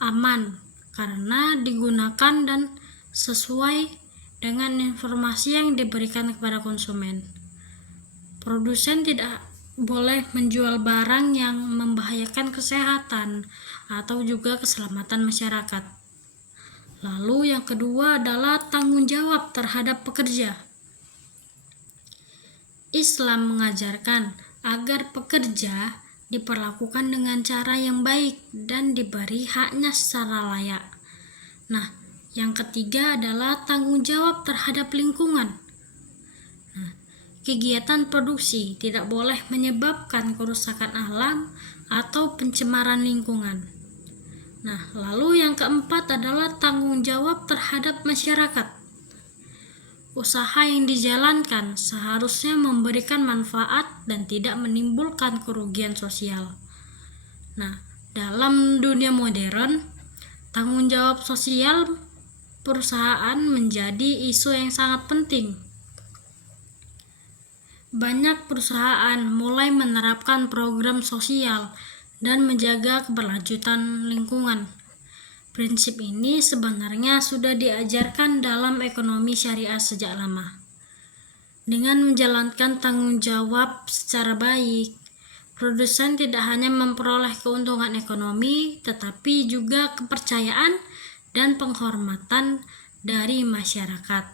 aman karena digunakan dan sesuai dengan informasi yang diberikan kepada konsumen. Produsen tidak boleh menjual barang yang membahayakan kesehatan atau juga keselamatan masyarakat. Lalu yang kedua adalah tanggung jawab terhadap pekerja. Islam mengajarkan agar pekerja diperlakukan dengan cara yang baik dan diberi haknya secara layak. Nah, yang ketiga adalah tanggung jawab terhadap lingkungan. Kegiatan produksi tidak boleh menyebabkan kerusakan alam atau pencemaran lingkungan. Nah, lalu yang keempat adalah tanggung jawab terhadap masyarakat. Usaha yang dijalankan seharusnya memberikan manfaat dan tidak menimbulkan kerugian sosial. Nah, dalam dunia modern, tanggung jawab sosial perusahaan menjadi isu yang sangat penting. Banyak perusahaan mulai menerapkan program sosial dan menjaga keberlanjutan lingkungan. Prinsip ini sebenarnya sudah diajarkan dalam ekonomi syariah sejak lama. Dengan menjalankan tanggung jawab secara baik, produsen tidak hanya memperoleh keuntungan ekonomi, tetapi juga kepercayaan dan penghormatan dari masyarakat.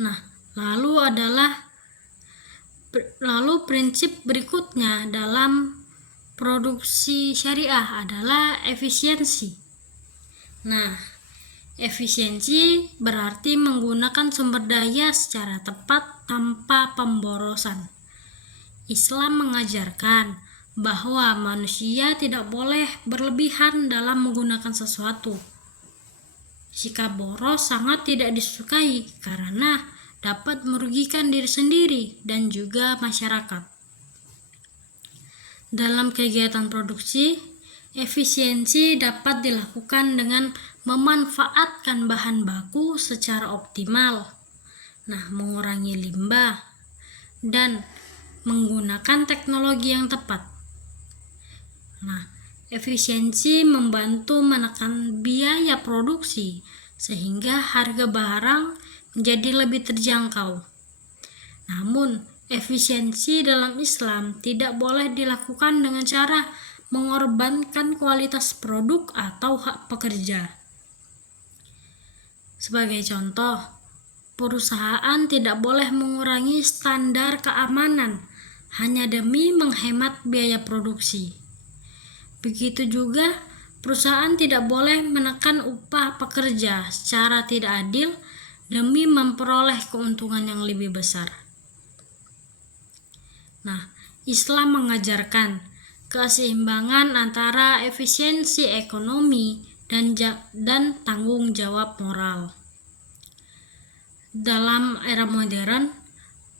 Nah, Lalu prinsip berikutnya dalam produksi syariah adalah efisiensi. Nah, efisiensi berarti menggunakan sumber daya secara tepat tanpa pemborosan. Islam mengajarkan bahwa manusia tidak boleh berlebihan dalam menggunakan sesuatu. Sikap boros sangat tidak disukai karena dapat merugikan diri sendiri dan juga masyarakat. Dalam kegiatan produksi, efisiensi dapat dilakukan dengan memanfaatkan bahan baku secara optimal, mengurangi limbah, dan menggunakan teknologi yang tepat. Efisiensi membantu menekan biaya produksi sehingga harga barang menjadi lebih terjangkau. Namun, efisiensi dalam Islam tidak boleh dilakukan dengan cara mengorbankan kualitas produk atau hak pekerja. Sebagai contoh, perusahaan tidak boleh mengurangi standar keamanan hanya demi menghemat biaya produksi. Begitu juga, perusahaan tidak boleh menekan upah pekerja secara tidak adil demi memperoleh keuntungan yang lebih besar. Nah, Islam mengajarkan keseimbangan antara efisiensi ekonomi dan tanggung jawab moral. Dalam era modern,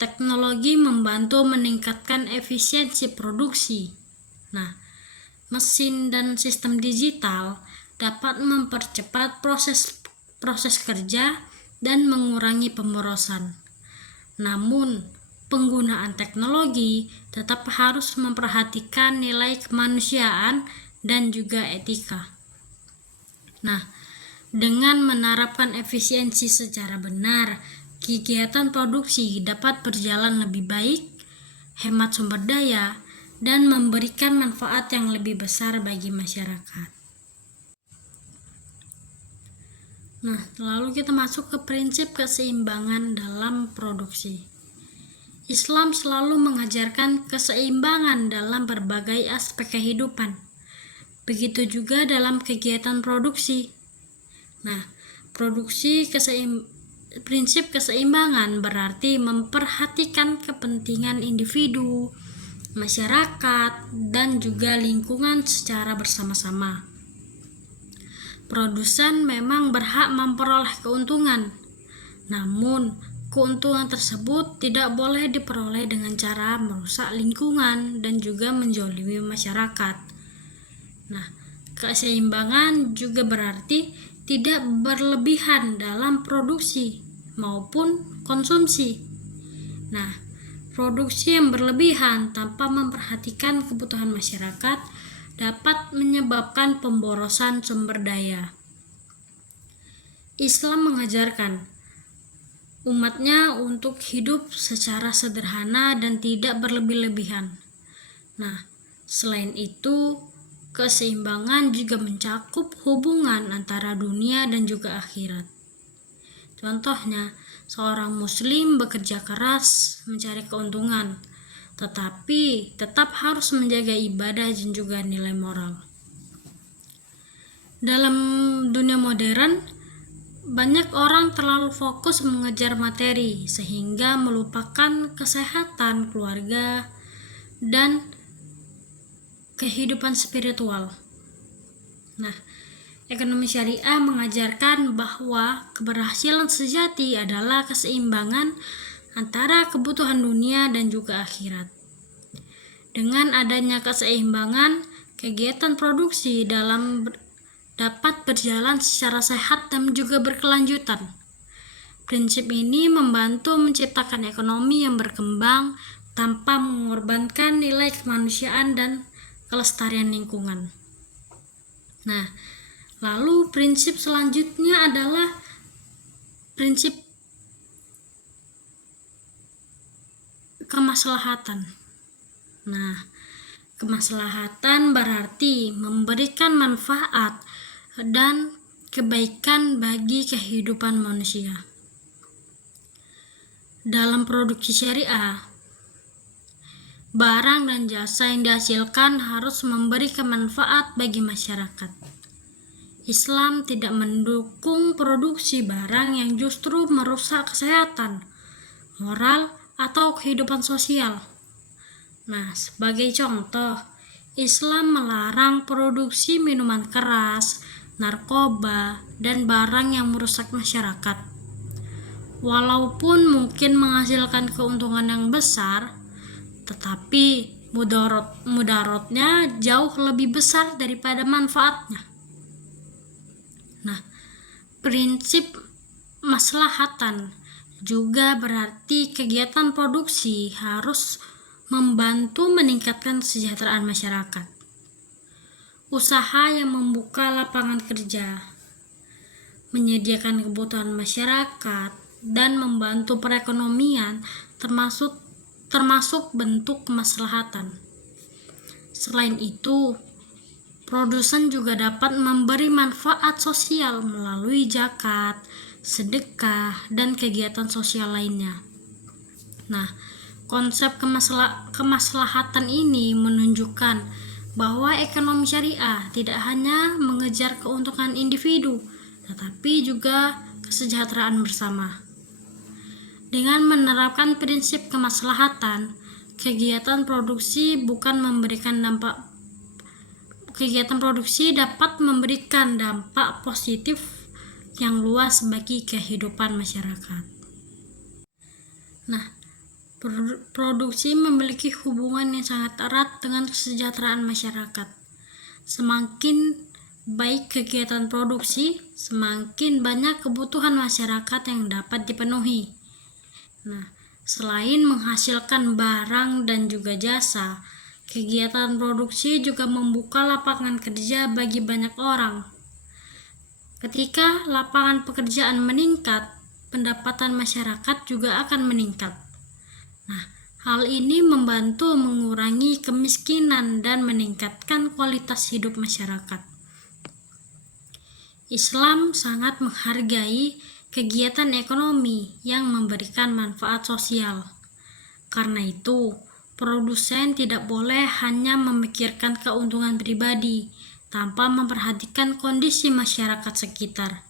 teknologi membantu meningkatkan efisiensi produksi. Nah, mesin dan sistem digital dapat mempercepat proses kerja dan mengurangi pemborosan. Namun, penggunaan teknologi tetap harus memperhatikan nilai kemanusiaan dan juga etika. Nah, dengan menerapkan efisiensi secara benar, kegiatan produksi dapat berjalan lebih baik, hemat sumber daya, dan memberikan manfaat yang lebih besar bagi masyarakat. Nah, lalu kita masuk ke prinsip keseimbangan dalam produksi. Islam selalu mengajarkan keseimbangan dalam berbagai aspek kehidupan. Begitu juga dalam kegiatan produksi. Nah, prinsip keseimbangan berarti memperhatikan kepentingan individu, masyarakat, dan juga lingkungan secara bersama-sama. Produsen memang berhak memperoleh keuntungan, namun keuntungan tersebut tidak boleh diperoleh dengan cara merusak lingkungan dan juga menzalimi masyarakat. Nah, keseimbangan juga berarti tidak berlebihan dalam produksi maupun konsumsi. Nah, produksi yang berlebihan tanpa memperhatikan kebutuhan masyarakat dapat menyebabkan pemborosan sumber daya. Islam mengajarkan umatnya untuk hidup secara sederhana dan tidak berlebih-lebihan. Nah, selain itu, keseimbangan juga mencakup hubungan antara dunia dan juga akhirat. Contohnya, seorang muslim bekerja keras mencari keuntungan, tetapi tetap harus menjaga ibadah dan juga nilai moral. Dalam dunia modern, banyak orang terlalu fokus mengejar materi sehingga melupakan kesehatan keluarga dan kehidupan spiritual. Nah, ekonomi syariah mengajarkan bahwa keberhasilan sejati adalah keseimbangan antara kebutuhan dunia dan juga akhirat. Dengan adanya keseimbangan, kegiatan produksi dapat berjalan secara sehat dan juga berkelanjutan. Prinsip ini membantu menciptakan ekonomi yang berkembang tanpa mengorbankan nilai kemanusiaan dan kelestarian lingkungan. Nah, lalu prinsip selanjutnya adalah prinsip kemaslahatan. Nah, kemaslahatan berarti memberikan manfaat dan kebaikan bagi kehidupan manusia. Dalam produksi syariah, barang dan jasa yang dihasilkan harus memberikan manfaat bagi masyarakat. Islam tidak mendukung produksi barang yang justru merusak kesehatan, moral, atau kehidupan sosial. Nah, sebagai contoh, Islam melarang produksi minuman keras, narkoba, dan barang yang merusak masyarakat. Walaupun mungkin menghasilkan keuntungan yang besar, tetapi mudaratnya jauh lebih besar daripada manfaatnya. Nah, prinsip maslahatan juga berarti kegiatan produksi harus membantu meningkatkan kesejahteraan masyarakat. Usaha yang membuka lapangan kerja, menyediakan kebutuhan masyarakat, dan membantu perekonomian termasuk bentuk kemaslahatan. Selain itu, produsen juga dapat memberi manfaat sosial melalui zakat, sedekah, dan kegiatan sosial lainnya. Nah, konsep kemaslahatan ini menunjukkan bahwa ekonomi syariah tidak hanya mengejar keuntungan individu, tetapi juga kesejahteraan bersama. Dengan menerapkan prinsip kemaslahatan, kegiatan produksi dapat memberikan dampak positif yang luas bagi kehidupan masyarakat. Nah, produksi memiliki hubungan yang sangat erat dengan kesejahteraan masyarakat. Semakin baik kegiatan produksi, semakin banyak kebutuhan masyarakat yang dapat dipenuhi. Nah, selain menghasilkan barang dan juga jasa, kegiatan produksi juga membuka lapangan kerja bagi banyak orang. Ketika lapangan pekerjaan meningkat, pendapatan masyarakat juga akan meningkat. Nah, hal ini membantu mengurangi kemiskinan dan meningkatkan kualitas hidup masyarakat. Islam sangat menghargai kegiatan ekonomi yang memberikan manfaat sosial. Karena itu, produsen tidak boleh hanya memikirkan keuntungan pribadi tanpa memperhatikan kondisi masyarakat sekitar.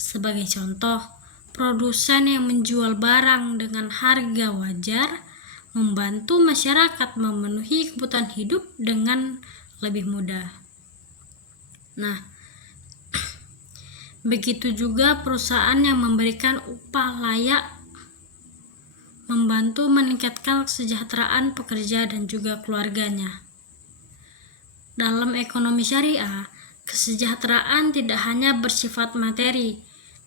Sebagai contoh, produsen yang menjual barang dengan harga wajar membantu masyarakat memenuhi kebutuhan hidup dengan lebih mudah. Nah, begitu juga perusahaan yang memberikan upah layak membantu meningkatkan kesejahteraan pekerja dan juga keluarganya. Dalam ekonomi syariah, kesejahteraan tidak hanya bersifat materi,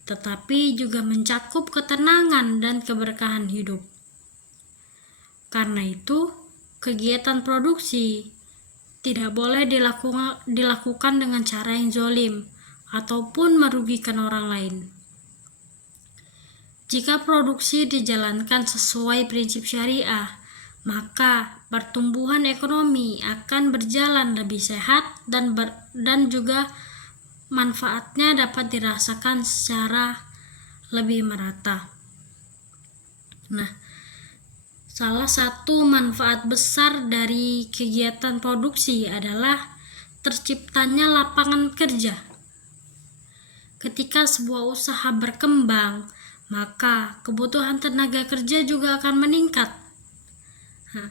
tetapi juga mencakup ketenangan dan keberkahan hidup. Karena itu, kegiatan produksi tidak boleh dilakukan dengan cara yang zalim ataupun merugikan orang lain. Jika produksi dijalankan sesuai prinsip syariah, maka pertumbuhan ekonomi akan berjalan lebih sehat dan juga manfaatnya dapat dirasakan secara lebih merata. Nah, salah satu manfaat besar dari kegiatan produksi adalah terciptanya lapangan kerja. Ketika sebuah usaha berkembang, maka kebutuhan tenaga kerja juga akan meningkat. Nah,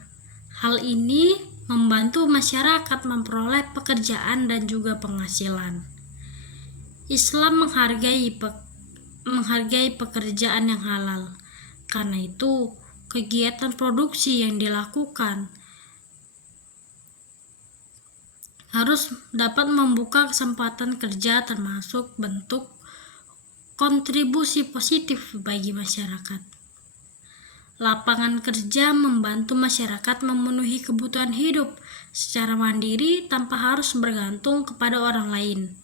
hal ini membantu masyarakat memperoleh pekerjaan dan juga penghasilan. Islam menghargai pekerjaan yang halal. Karena itu, kegiatan produksi yang dilakukan harus dapat membuka kesempatan kerja termasuk bentuk kontribusi positif bagi masyarakat. Lapangan kerja membantu masyarakat memenuhi kebutuhan hidup secara mandiri tanpa harus bergantung kepada orang lain.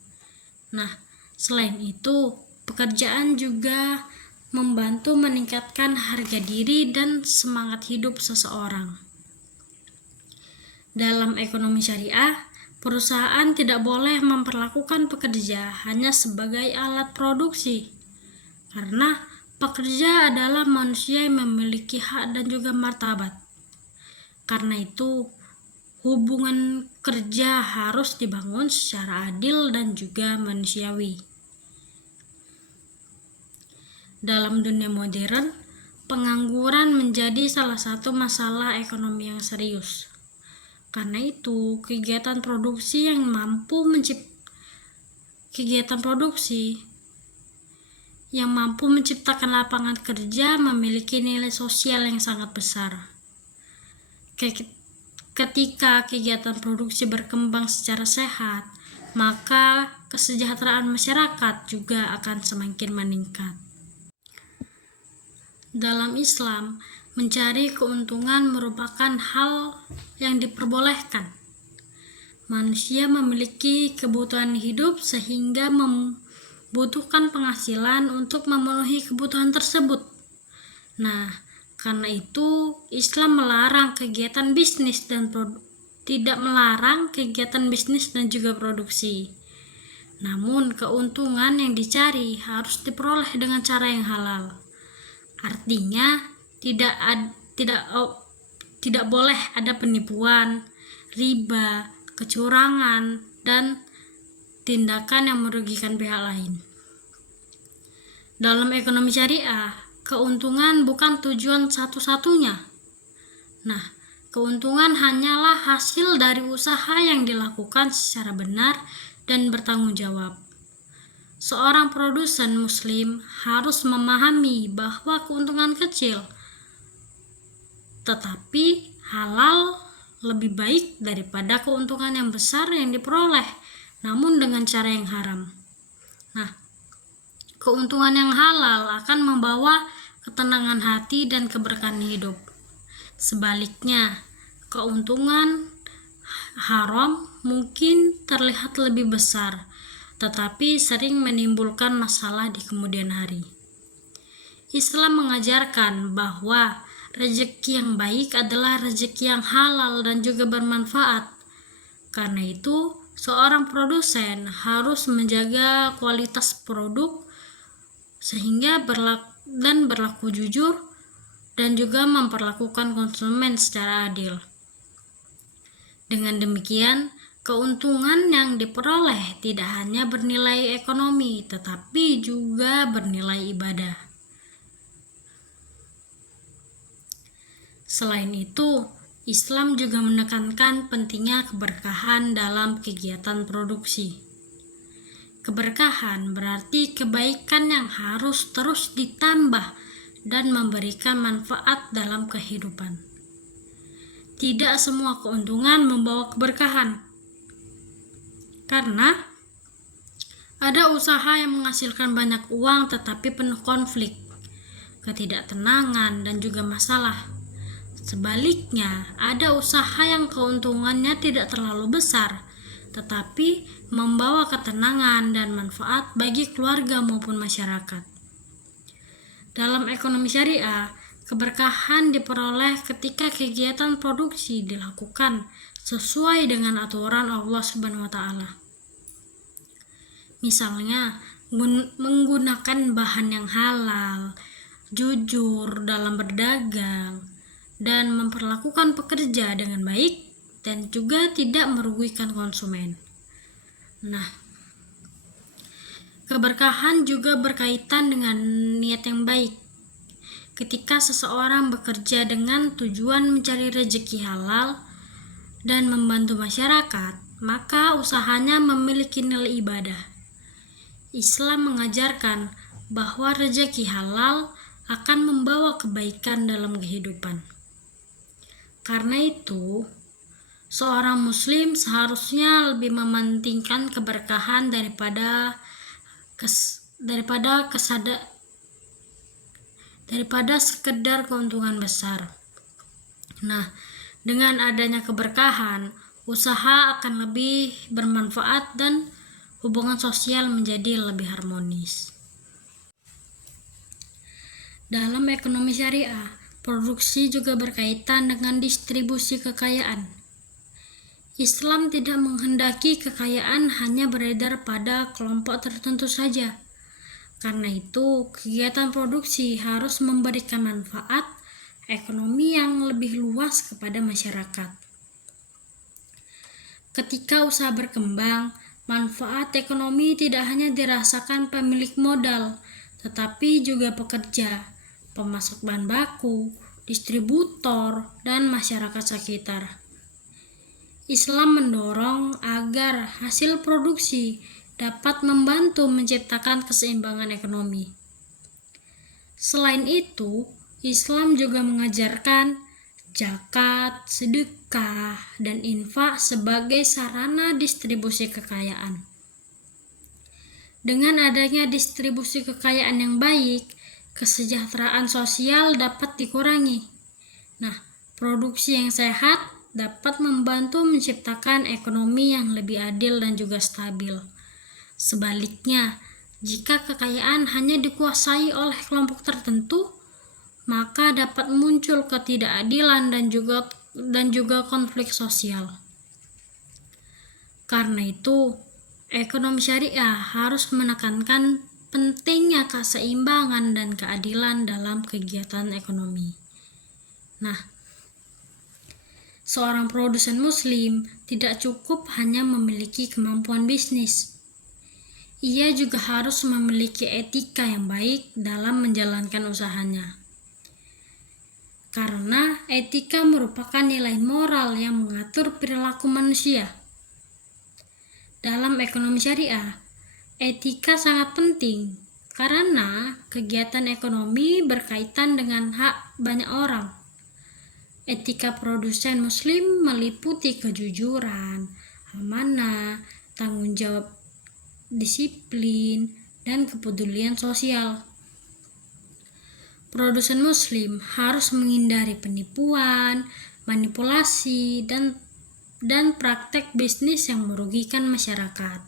Nah, selain itu, pekerjaan juga membantu meningkatkan harga diri dan semangat hidup seseorang. Dalam ekonomi syariah, perusahaan tidak boleh memperlakukan pekerja hanya sebagai alat produksi, karena pekerja adalah manusia yang memiliki hak dan juga martabat. Karena itu, hubungan kerja harus dibangun secara adil dan juga manusiawi. Dalam dunia modern, pengangguran menjadi salah satu masalah ekonomi yang serius. Karena itu, kegiatan produksi yang mampu menciptakan lapangan kerja memiliki nilai sosial yang sangat besar. Ketika kegiatan produksi berkembang secara sehat, maka kesejahteraan masyarakat juga akan semakin meningkat. Dalam Islam, mencari keuntungan merupakan hal yang diperbolehkan. Manusia memiliki kebutuhan hidup sehingga membutuhkan penghasilan untuk memenuhi kebutuhan tersebut. Nah, karena itu Islam melarang kegiatan bisnis dan tidak melarang kegiatan bisnis dan juga produksi. Namun, keuntungan yang dicari harus diperoleh dengan cara yang halal. Artinya, tidak boleh ada penipuan, riba, kecurangan, dan tindakan yang merugikan pihak lain. Dalam ekonomi syariah, keuntungan bukan tujuan satu-satunya. Nah, keuntungan hanyalah hasil dari usaha yang dilakukan secara benar dan bertanggung jawab. Seorang produsen muslim harus memahami bahwa keuntungan kecil tetapi halal lebih baik daripada keuntungan yang besar yang diperoleh namun dengan cara yang haram. Nah, keuntungan yang halal akan membawa ketenangan hati dan keberkahan hidup. Sebaliknya, keuntungan haram mungkin terlihat lebih besar, tetapi sering menimbulkan masalah di kemudian hari. Islam mengajarkan bahwa rezeki yang baik adalah rezeki yang halal dan juga bermanfaat. Karena itu, seorang produsen harus menjaga kualitas produk sehingga berlaku jujur dan juga memperlakukan konsumen secara adil. Dengan demikian, keuntungan yang diperoleh tidak hanya bernilai ekonomi, tetapi juga bernilai ibadah. Selain itu, Islam juga menekankan pentingnya keberkahan dalam kegiatan produksi. Keberkahan berarti kebaikan yang harus terus ditambah dan memberikan manfaat dalam kehidupan. Tidak semua keuntungan membawa keberkahan, karena ada usaha yang menghasilkan banyak uang tetapi penuh konflik, ketidaktenangan, dan juga masalah. Sebaliknya, ada usaha yang keuntungannya tidak terlalu besar, tetapi membawa ketenangan dan manfaat bagi keluarga maupun masyarakat. Dalam ekonomi syariah, keberkahan diperoleh ketika kegiatan produksi dilakukan sesuai dengan aturan Allah Subhanahu wa Ta'ala. Misalnya, menggunakan bahan yang halal, jujur dalam berdagang, dan memperlakukan pekerja dengan baik dan juga tidak merugikan konsumen. Nah, keberkahan juga berkaitan dengan niat yang baik. Ketika seseorang bekerja dengan tujuan mencari rezeki halal dan membantu masyarakat, maka usahanya memiliki nilai ibadah. Islam mengajarkan bahwa rezeki halal akan membawa kebaikan dalam kehidupan. Karena itu, seorang muslim seharusnya lebih mementingkan keberkahan daripada sekedar keuntungan besar. Nah, dengan adanya keberkahan, usaha akan lebih bermanfaat dan hubungan sosial menjadi lebih harmonis. Dalam ekonomi syariah, produksi juga berkaitan dengan distribusi kekayaan. Islam tidak menghendaki kekayaan hanya beredar pada kelompok tertentu saja. Karena itu, kegiatan produksi harus memberikan manfaat ekonomi yang lebih luas kepada masyarakat. Ketika usaha berkembang, manfaat ekonomi tidak hanya dirasakan pemilik modal, tetapi juga pekerja, pemasok bahan baku, distributor, dan masyarakat sekitar. Islam mendorong agar hasil produksi dapat membantu menciptakan keseimbangan ekonomi. Selain itu, Islam juga mengajarkan zakat, sedekah, dan infak sebagai sarana distribusi kekayaan. Dengan adanya distribusi kekayaan yang baik, kesejahteraan sosial dapat dikurangi. Nah, produksi yang sehat dapat membantu menciptakan ekonomi yang lebih adil dan juga stabil. Sebaliknya, jika kekayaan hanya dikuasai oleh kelompok tertentu, maka dapat muncul ketidakadilan dan juga konflik sosial. Karena itu, ekonomi syariah harus menekankan pentingnya keseimbangan dan keadilan dalam kegiatan ekonomi. Nah, seorang produsen muslim tidak cukup hanya memiliki kemampuan bisnis. Ia juga harus memiliki etika yang baik dalam menjalankan usahanya. Karena etika merupakan nilai moral yang mengatur perilaku manusia. Dalam ekonomi syariah, etika sangat penting karena kegiatan ekonomi berkaitan dengan hak banyak orang. Etika produsen muslim meliputi kejujuran, amanah, tanggung jawab, disiplin, dan kepedulian sosial. Produsen muslim harus menghindari penipuan, manipulasi, dan praktek bisnis yang merugikan masyarakat.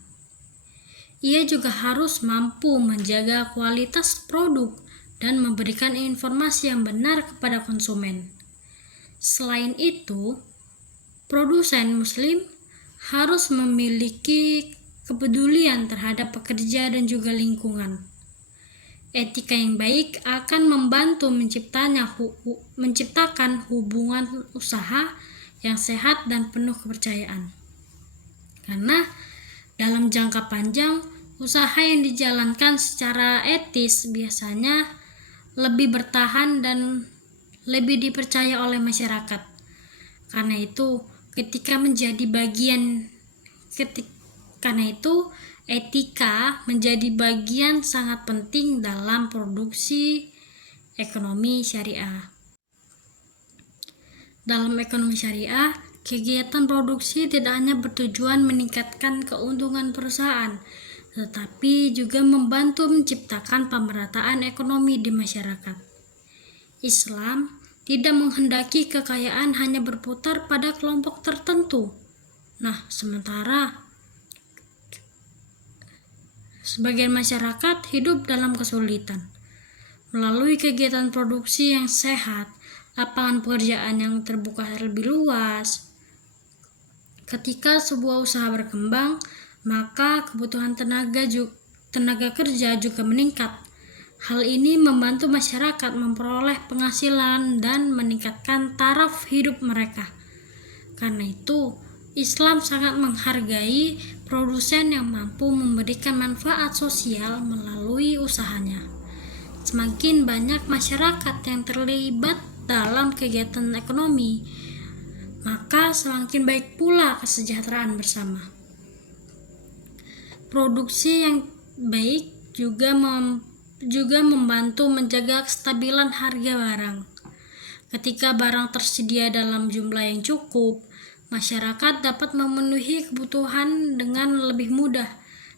Ia juga harus mampu menjaga kualitas produk dan memberikan informasi yang benar kepada konsumen. Selain itu, produsen muslim harus memiliki kepedulian terhadap pekerja dan juga lingkungan. Etika yang baik akan membantu menciptakan hubungan usaha yang sehat dan penuh kepercayaan. Karena dalam jangka panjang, usaha yang dijalankan secara etis biasanya lebih bertahan dan lebih dipercaya oleh masyarakat. Karena itu, etika menjadi bagian sangat penting dalam produksi ekonomi syariah. Dalam ekonomi syariah, kegiatan produksi tidak hanya bertujuan meningkatkan keuntungan perusahaan, tetapi juga membantu menciptakan pemerataan ekonomi di masyarakat. Islam tidak menghendaki kekayaan hanya berputar pada kelompok tertentu. Nah, sementara sebagian masyarakat hidup dalam kesulitan. Melalui kegiatan produksi yang sehat, lapangan pekerjaan yang terbuka lebih luas. Ketika sebuah usaha berkembang, maka kebutuhan tenaga kerja juga meningkat. Hal ini membantu masyarakat memperoleh penghasilan dan meningkatkan taraf hidup mereka. Karena itu, Islam sangat menghargai produsen yang mampu memberikan manfaat sosial melalui usahanya. Semakin banyak masyarakat yang terlibat dalam kegiatan ekonomi, maka semakin baik pula kesejahteraan bersama. Produksi yang baik juga membantu menjaga kestabilan harga barang. Ketika barang tersedia dalam jumlah yang cukup, masyarakat dapat memenuhi kebutuhan dengan lebih mudah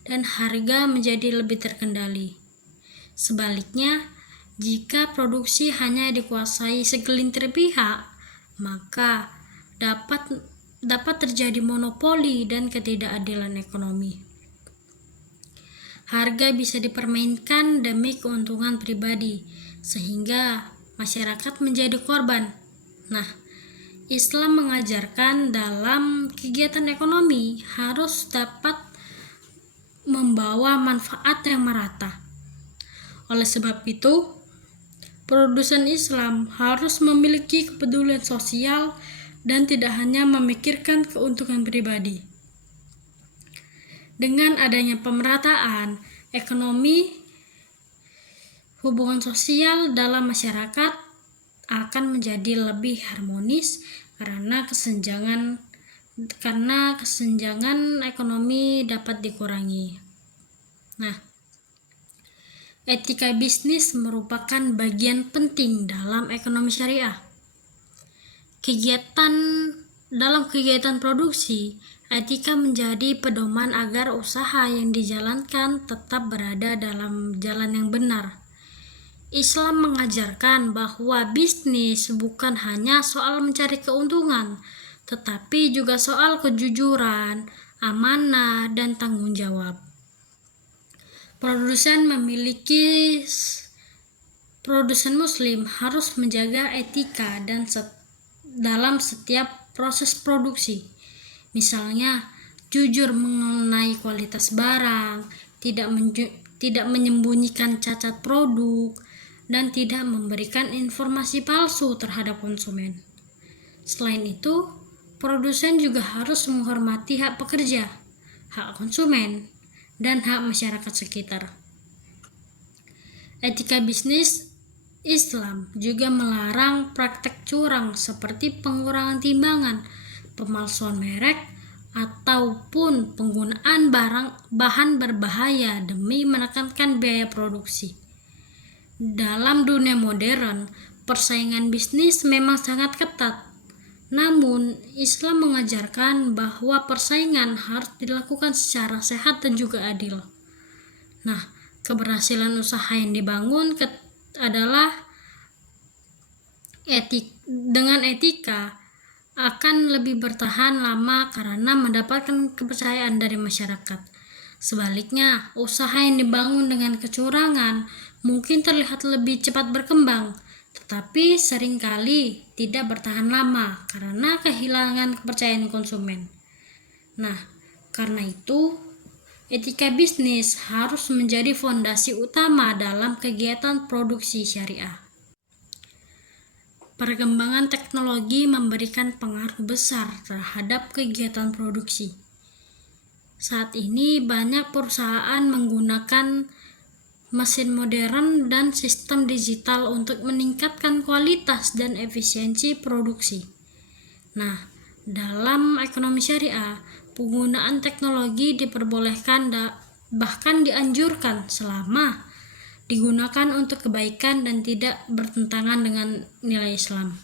dan harga menjadi lebih terkendali. Sebaliknya, jika produksi hanya dikuasai segelintir pihak, maka dapat terjadi monopoli dan ketidakadilan ekonomi. Harga bisa dipermainkan demi keuntungan pribadi, sehingga masyarakat menjadi korban. Nah, Islam mengajarkan dalam kegiatan ekonomi harus dapat membawa manfaat yang merata. Oleh sebab itu, produsen Islam harus memiliki kepedulian sosial dan tidak hanya memikirkan keuntungan pribadi. Dengan adanya pemerataan ekonomi, hubungan sosial dalam masyarakat akan menjadi lebih harmonis karena kesenjangan ekonomi dapat dikurangi. Nah, etika bisnis merupakan bagian penting dalam ekonomi syariah. Dalam kegiatan produksi, etika menjadi pedoman agar usaha yang dijalankan tetap berada dalam jalan yang benar. Islam mengajarkan bahwa bisnis bukan hanya soal mencari keuntungan, tetapi juga soal kejujuran, amanah, dan tanggung jawab. Produsen muslim harus menjaga etika dalam setiap proses produksi. Misalnya, jujur mengenai kualitas barang, tidak menyembunyikan cacat produk, dan tidak memberikan informasi palsu terhadap konsumen. Selain itu, produsen juga harus menghormati hak pekerja, hak konsumen, dan hak masyarakat sekitar. Etika bisnis Islam juga melarang praktek curang seperti pengurangan timbangan, pemalsuan merek, ataupun penggunaan bahan berbahaya demi menekankan biaya produksi. Dalam dunia modern, persaingan bisnis memang sangat ketat. Namun, Islam mengajarkan bahwa persaingan harus dilakukan secara sehat dan juga adil. Nah, keberhasilan usaha yang dibangun adalah dengan etika akan lebih bertahan lama karena mendapatkan kepercayaan dari masyarakat. Sebaliknya, usaha yang dibangun dengan kecurangan mungkin terlihat lebih cepat berkembang, tetapi seringkali tidak bertahan lama karena kehilangan kepercayaan konsumen. Nah, karena itu, etika bisnis harus menjadi fondasi utama dalam kegiatan produksi syariah. Perkembangan teknologi memberikan pengaruh besar terhadap kegiatan produksi. Saat ini banyak perusahaan menggunakan mesin modern dan sistem digital untuk meningkatkan kualitas dan efisiensi produksi. Nah, dalam ekonomi syariah, penggunaan teknologi diperbolehkan bahkan dianjurkan selama digunakan untuk kebaikan dan tidak bertentangan dengan nilai Islam.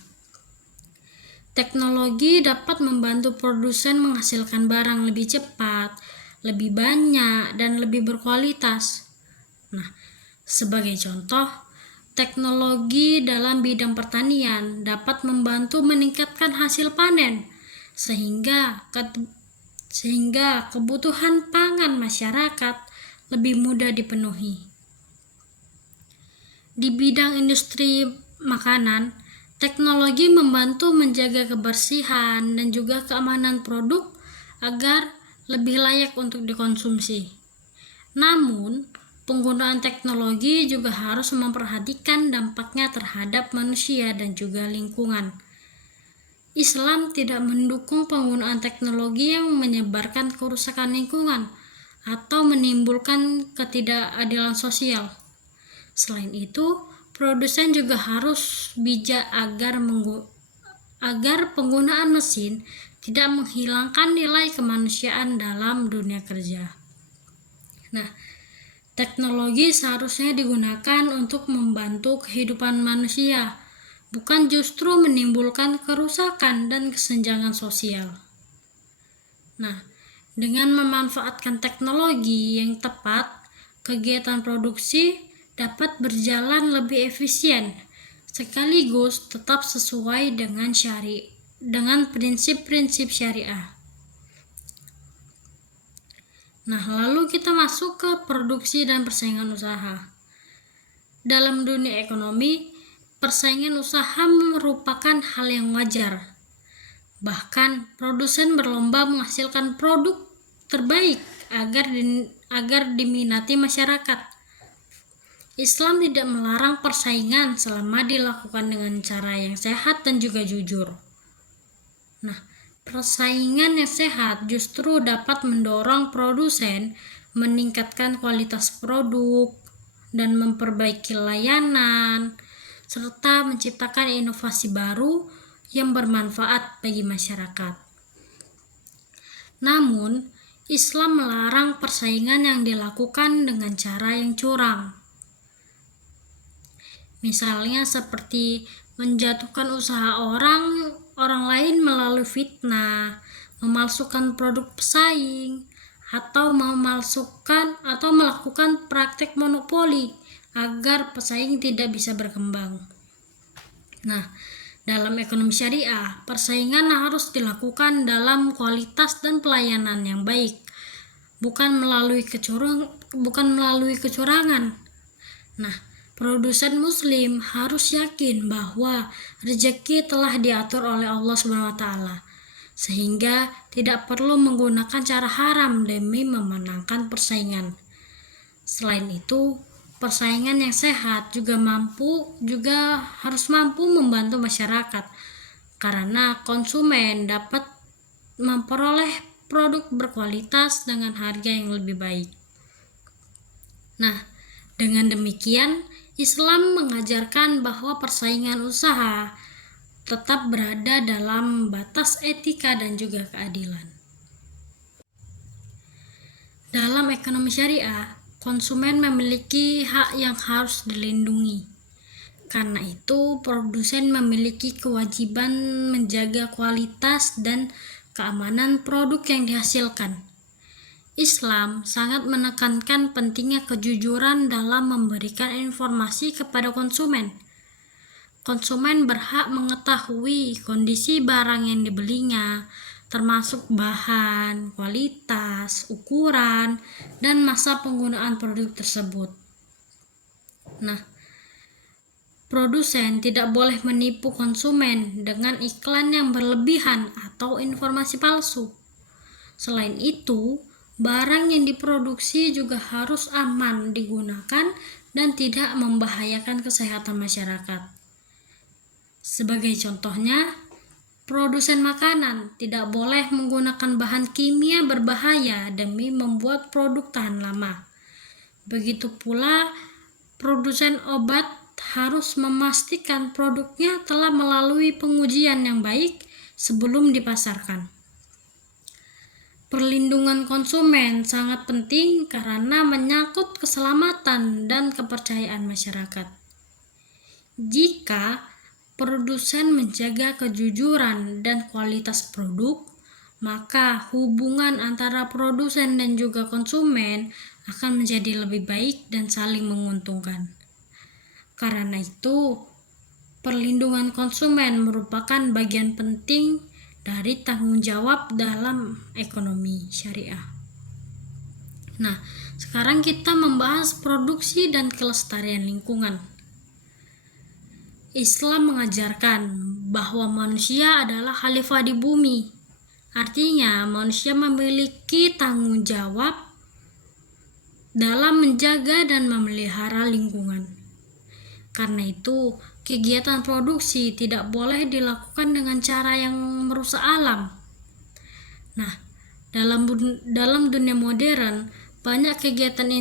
Teknologi dapat membantu produsen menghasilkan barang lebih cepat, lebih banyak, dan lebih berkualitas. Nah, sebagai contoh, teknologi dalam bidang pertanian dapat membantu meningkatkan hasil panen sehingga kebutuhan pangan masyarakat lebih mudah dipenuhi. Di bidang industri makanan, teknologi membantu menjaga kebersihan dan juga keamanan produk agar lebih layak untuk dikonsumsi. Namun, penggunaan teknologi juga harus memperhatikan dampaknya terhadap manusia dan juga lingkungan. Islam tidak mendukung penggunaan teknologi yang menyebarkan kerusakan lingkungan atau menimbulkan ketidakadilan sosial. Selain itu, produsen juga harus bijak agar penggunaan mesin tidak menghilangkan nilai kemanusiaan dalam dunia kerja. Nah, teknologi seharusnya digunakan untuk membantu kehidupan manusia, bukan justru menimbulkan kerusakan dan kesenjangan sosial. Nah, dengan memanfaatkan teknologi yang tepat, kegiatan produksi dapat berjalan lebih efisien, sekaligus tetap sesuai dengan prinsip-prinsip syariah. Nah, lalu kita masuk ke produksi dan persaingan usaha. Dalam dunia ekonomi, persaingan usaha merupakan hal yang wajar. Bahkan, produsen berlomba menghasilkan produk terbaik agar diminati masyarakat. Islam tidak melarang persaingan selama dilakukan dengan cara yang sehat dan juga jujur. Nah, persaingan yang sehat justru dapat mendorong produsen meningkatkan kualitas produk dan memperbaiki layanan, serta menciptakan inovasi baru yang bermanfaat bagi masyarakat. Namun, Islam melarang persaingan yang dilakukan dengan cara yang curang. Misalnya seperti menjatuhkan usaha orang lain melalui fitnah, memalsukan produk pesaing, atau melakukan praktek monopoli agar pesaing tidak bisa berkembang. Nah, dalam ekonomi syariah, persaingan harus dilakukan dalam kualitas dan pelayanan yang baik, bukan melalui kecurangan. Nah, produsen muslim harus yakin bahwa rezeki telah diatur oleh Allah SWT, sehingga tidak perlu menggunakan cara haram demi memenangkan persaingan. Selain itu, persaingan yang sehat juga harus mampu membantu masyarakat, karena konsumen dapat memperoleh produk berkualitas dengan harga yang lebih baik. Nah, dengan demikian, Islam mengajarkan bahwa persaingan usaha tetap berada dalam batas etika dan juga keadilan. Dalam ekonomi syariah, konsumen memiliki hak yang harus dilindungi. Karena itu, produsen memiliki kewajiban menjaga kualitas dan keamanan produk yang dihasilkan. Islam sangat menekankan pentingnya kejujuran dalam memberikan informasi kepada konsumen. Konsumen berhak mengetahui kondisi barang yang dibelinya, termasuk bahan, kualitas, ukuran, dan masa penggunaan produk tersebut. Nah, produsen tidak boleh menipu konsumen dengan iklan yang berlebihan atau informasi palsu. Selain itu, barang yang diproduksi juga harus aman digunakan dan tidak membahayakan kesehatan masyarakat. Sebagai contohnya, produsen makanan tidak boleh menggunakan bahan kimia berbahaya demi membuat produk tahan lama. Begitu pula, produsen obat harus memastikan produknya telah melalui pengujian yang baik sebelum dipasarkan. Perlindungan konsumen sangat penting karena menyangkut keselamatan dan kepercayaan masyarakat. Jika produsen menjaga kejujuran dan kualitas produk, maka hubungan antara produsen dan juga konsumen akan menjadi lebih baik dan saling menguntungkan. Karena itu, perlindungan konsumen merupakan bagian penting dari tanggung jawab dalam ekonomi syariah. Nah, sekarang kita membahas produksi dan kelestarian lingkungan. Islam mengajarkan bahwa manusia adalah khalifah di bumi. Artinya, manusia memiliki tanggung jawab dalam menjaga dan memelihara lingkungan. Karena itu, kegiatan produksi tidak boleh dilakukan dengan cara yang merusak alam. Nah, dalam dunia modern, banyak kegiatan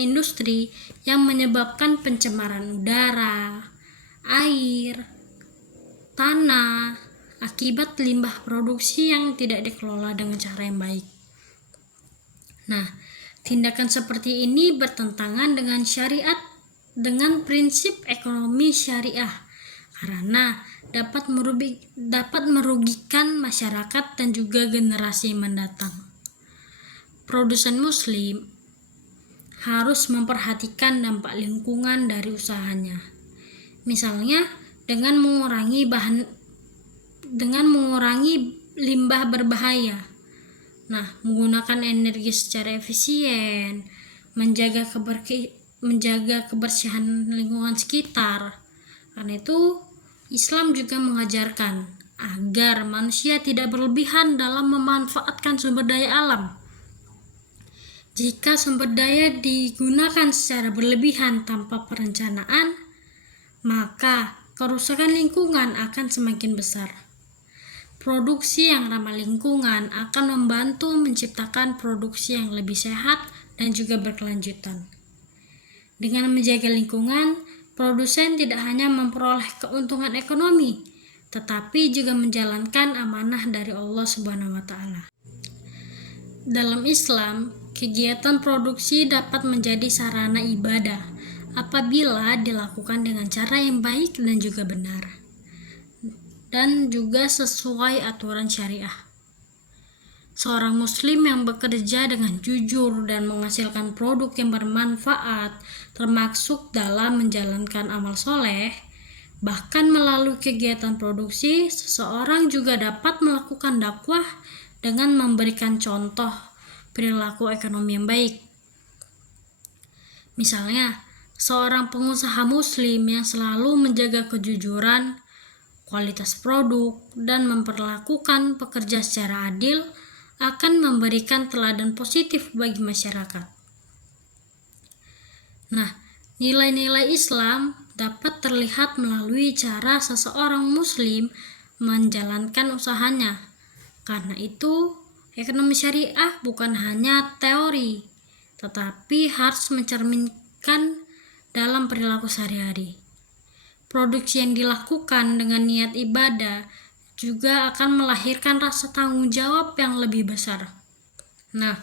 industri yang menyebabkan pencemaran udara, air, tanah akibat limbah produksi yang tidak dikelola dengan cara yang baik. Nah, tindakan seperti ini bertentangan dengan syariat, dengan prinsip ekonomi syariah, karena dapat merugikan masyarakat dan juga generasi mendatang. Produsen muslim harus memperhatikan dampak lingkungan dari usahanya. Misalnya dengan mengurangi limbah berbahaya. Nah, menggunakan energi secara efisien, menjaga kebersihan lingkungan sekitar. Karena itu, Islam juga mengajarkan agar manusia tidak berlebihan dalam memanfaatkan sumber daya alam. Jika sumber daya digunakan secara berlebihan tanpa perencanaan, maka kerusakan lingkungan akan semakin besar. Produksi yang ramah lingkungan akan membantu menciptakan produksi yang lebih sehat dan juga berkelanjutan. Dengan menjaga lingkungan, produsen tidak hanya memperoleh keuntungan ekonomi, tetapi juga menjalankan amanah dari Allah Subhanahu wa Ta'ala. Dalam Islam, kegiatan produksi dapat menjadi sarana ibadah apabila dilakukan dengan cara yang baik dan juga benar, dan juga sesuai aturan syariah. Seorang muslim yang bekerja dengan jujur dan menghasilkan produk yang bermanfaat, termasuk dalam menjalankan amal soleh, bahkan melalui kegiatan produksi, seseorang juga dapat melakukan dakwah dengan memberikan contoh perilaku ekonomi yang baik. Misalnya, seorang pengusaha muslim yang selalu menjaga kejujuran, kualitas produk, dan memperlakukan pekerja secara adil akan memberikan teladan positif bagi masyarakat. Nah, nilai-nilai Islam dapat terlihat melalui cara seseorang muslim menjalankan usahanya. Karena itu, ekonomi syariah bukan hanya teori, tetapi harus mencerminkan dalam perilaku sehari-hari. Produksi yang dilakukan dengan niat ibadah juga akan melahirkan rasa tanggung jawab yang lebih besar. Nah,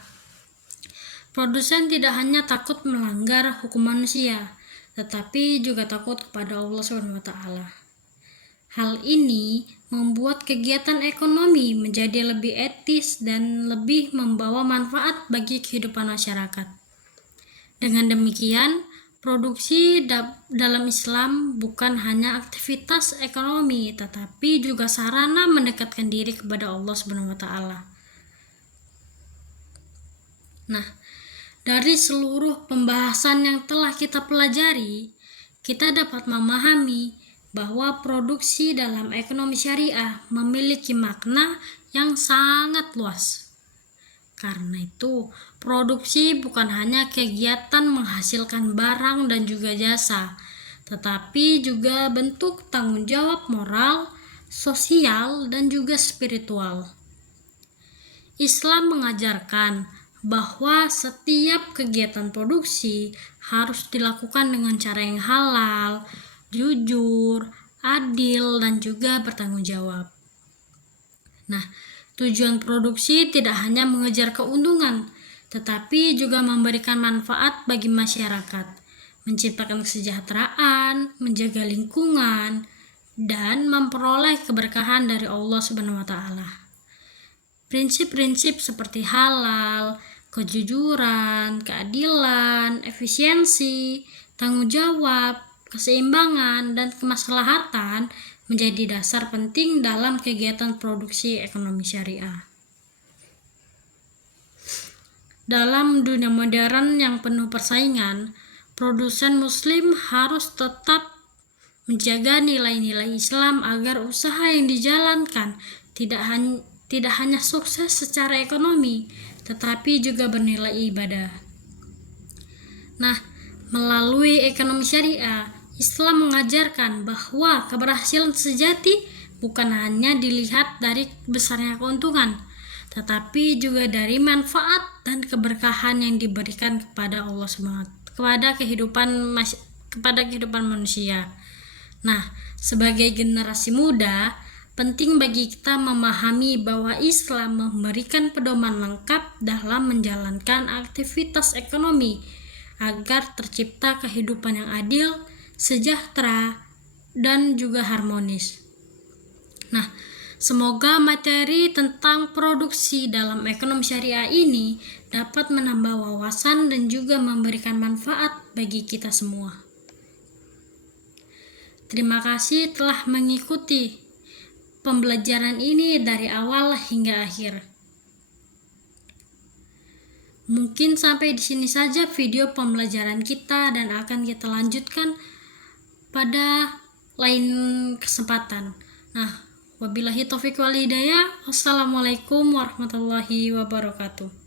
produsen tidak hanya takut melanggar hukum manusia, tetapi juga takut kepada Allah SWT. Hal ini membuat kegiatan ekonomi menjadi lebih etis dan lebih membawa manfaat bagi kehidupan masyarakat. Dengan demikian, produksi dalam Islam bukan hanya aktivitas ekonomi, tetapi juga sarana mendekatkan diri kepada Allah SWT. Nah, dari seluruh pembahasan yang telah kita pelajari, kita dapat memahami bahwa produksi dalam ekonomi syariah memiliki makna yang sangat luas. Karena itu, produksi bukan hanya kegiatan menghasilkan barang dan juga jasa, tetapi juga bentuk tanggung jawab moral, sosial, dan juga spiritual. Islam mengajarkan bahwa setiap kegiatan produksi harus dilakukan dengan cara yang halal, jujur, adil, dan juga bertanggung jawab. Nah, tujuan produksi tidak hanya mengejar keuntungan, tetapi juga memberikan manfaat bagi masyarakat, menciptakan kesejahteraan, menjaga lingkungan, dan memperoleh keberkahan dari Allah SWT. Prinsip-prinsip seperti halal, kejujuran, keadilan, efisiensi, tanggung jawab, keseimbangan, dan kemaslahatan menjadi dasar penting dalam kegiatan produksi ekonomi syariah. Dalam dunia modern yang penuh persaingan, produsen muslim harus tetap menjaga nilai-nilai Islam agar usaha yang dijalankan tidak hanya sukses secara ekonomi, tetapi juga bernilai ibadah. Nah, melalui ekonomi syariah, Islam mengajarkan bahwa keberhasilan sejati bukan hanya dilihat dari besarnya keuntungan, tetapi juga dari manfaat dan keberkahan yang diberikan kepada Allah SWT, kepada kehidupan manusia. Nah, sebagai generasi muda, penting bagi kita memahami bahwa Islam memberikan pedoman lengkap dalam menjalankan aktivitas ekonomi agar tercipta kehidupan yang adil, sejahtera, dan juga harmonis. Nah, semoga materi tentang produksi dalam ekonomi syariah ini dapat menambah wawasan dan juga memberikan manfaat bagi kita semua. Terima kasih telah mengikuti pembelajaran ini dari awal hingga akhir. Mungkin sampai di sini saja video pembelajaran kita dan akan kita lanjutkan pada lain kesempatan. Nah, wabillahi taufiq wal hidayah. Wassalamualaikum warahmatullahi wabarakatuh.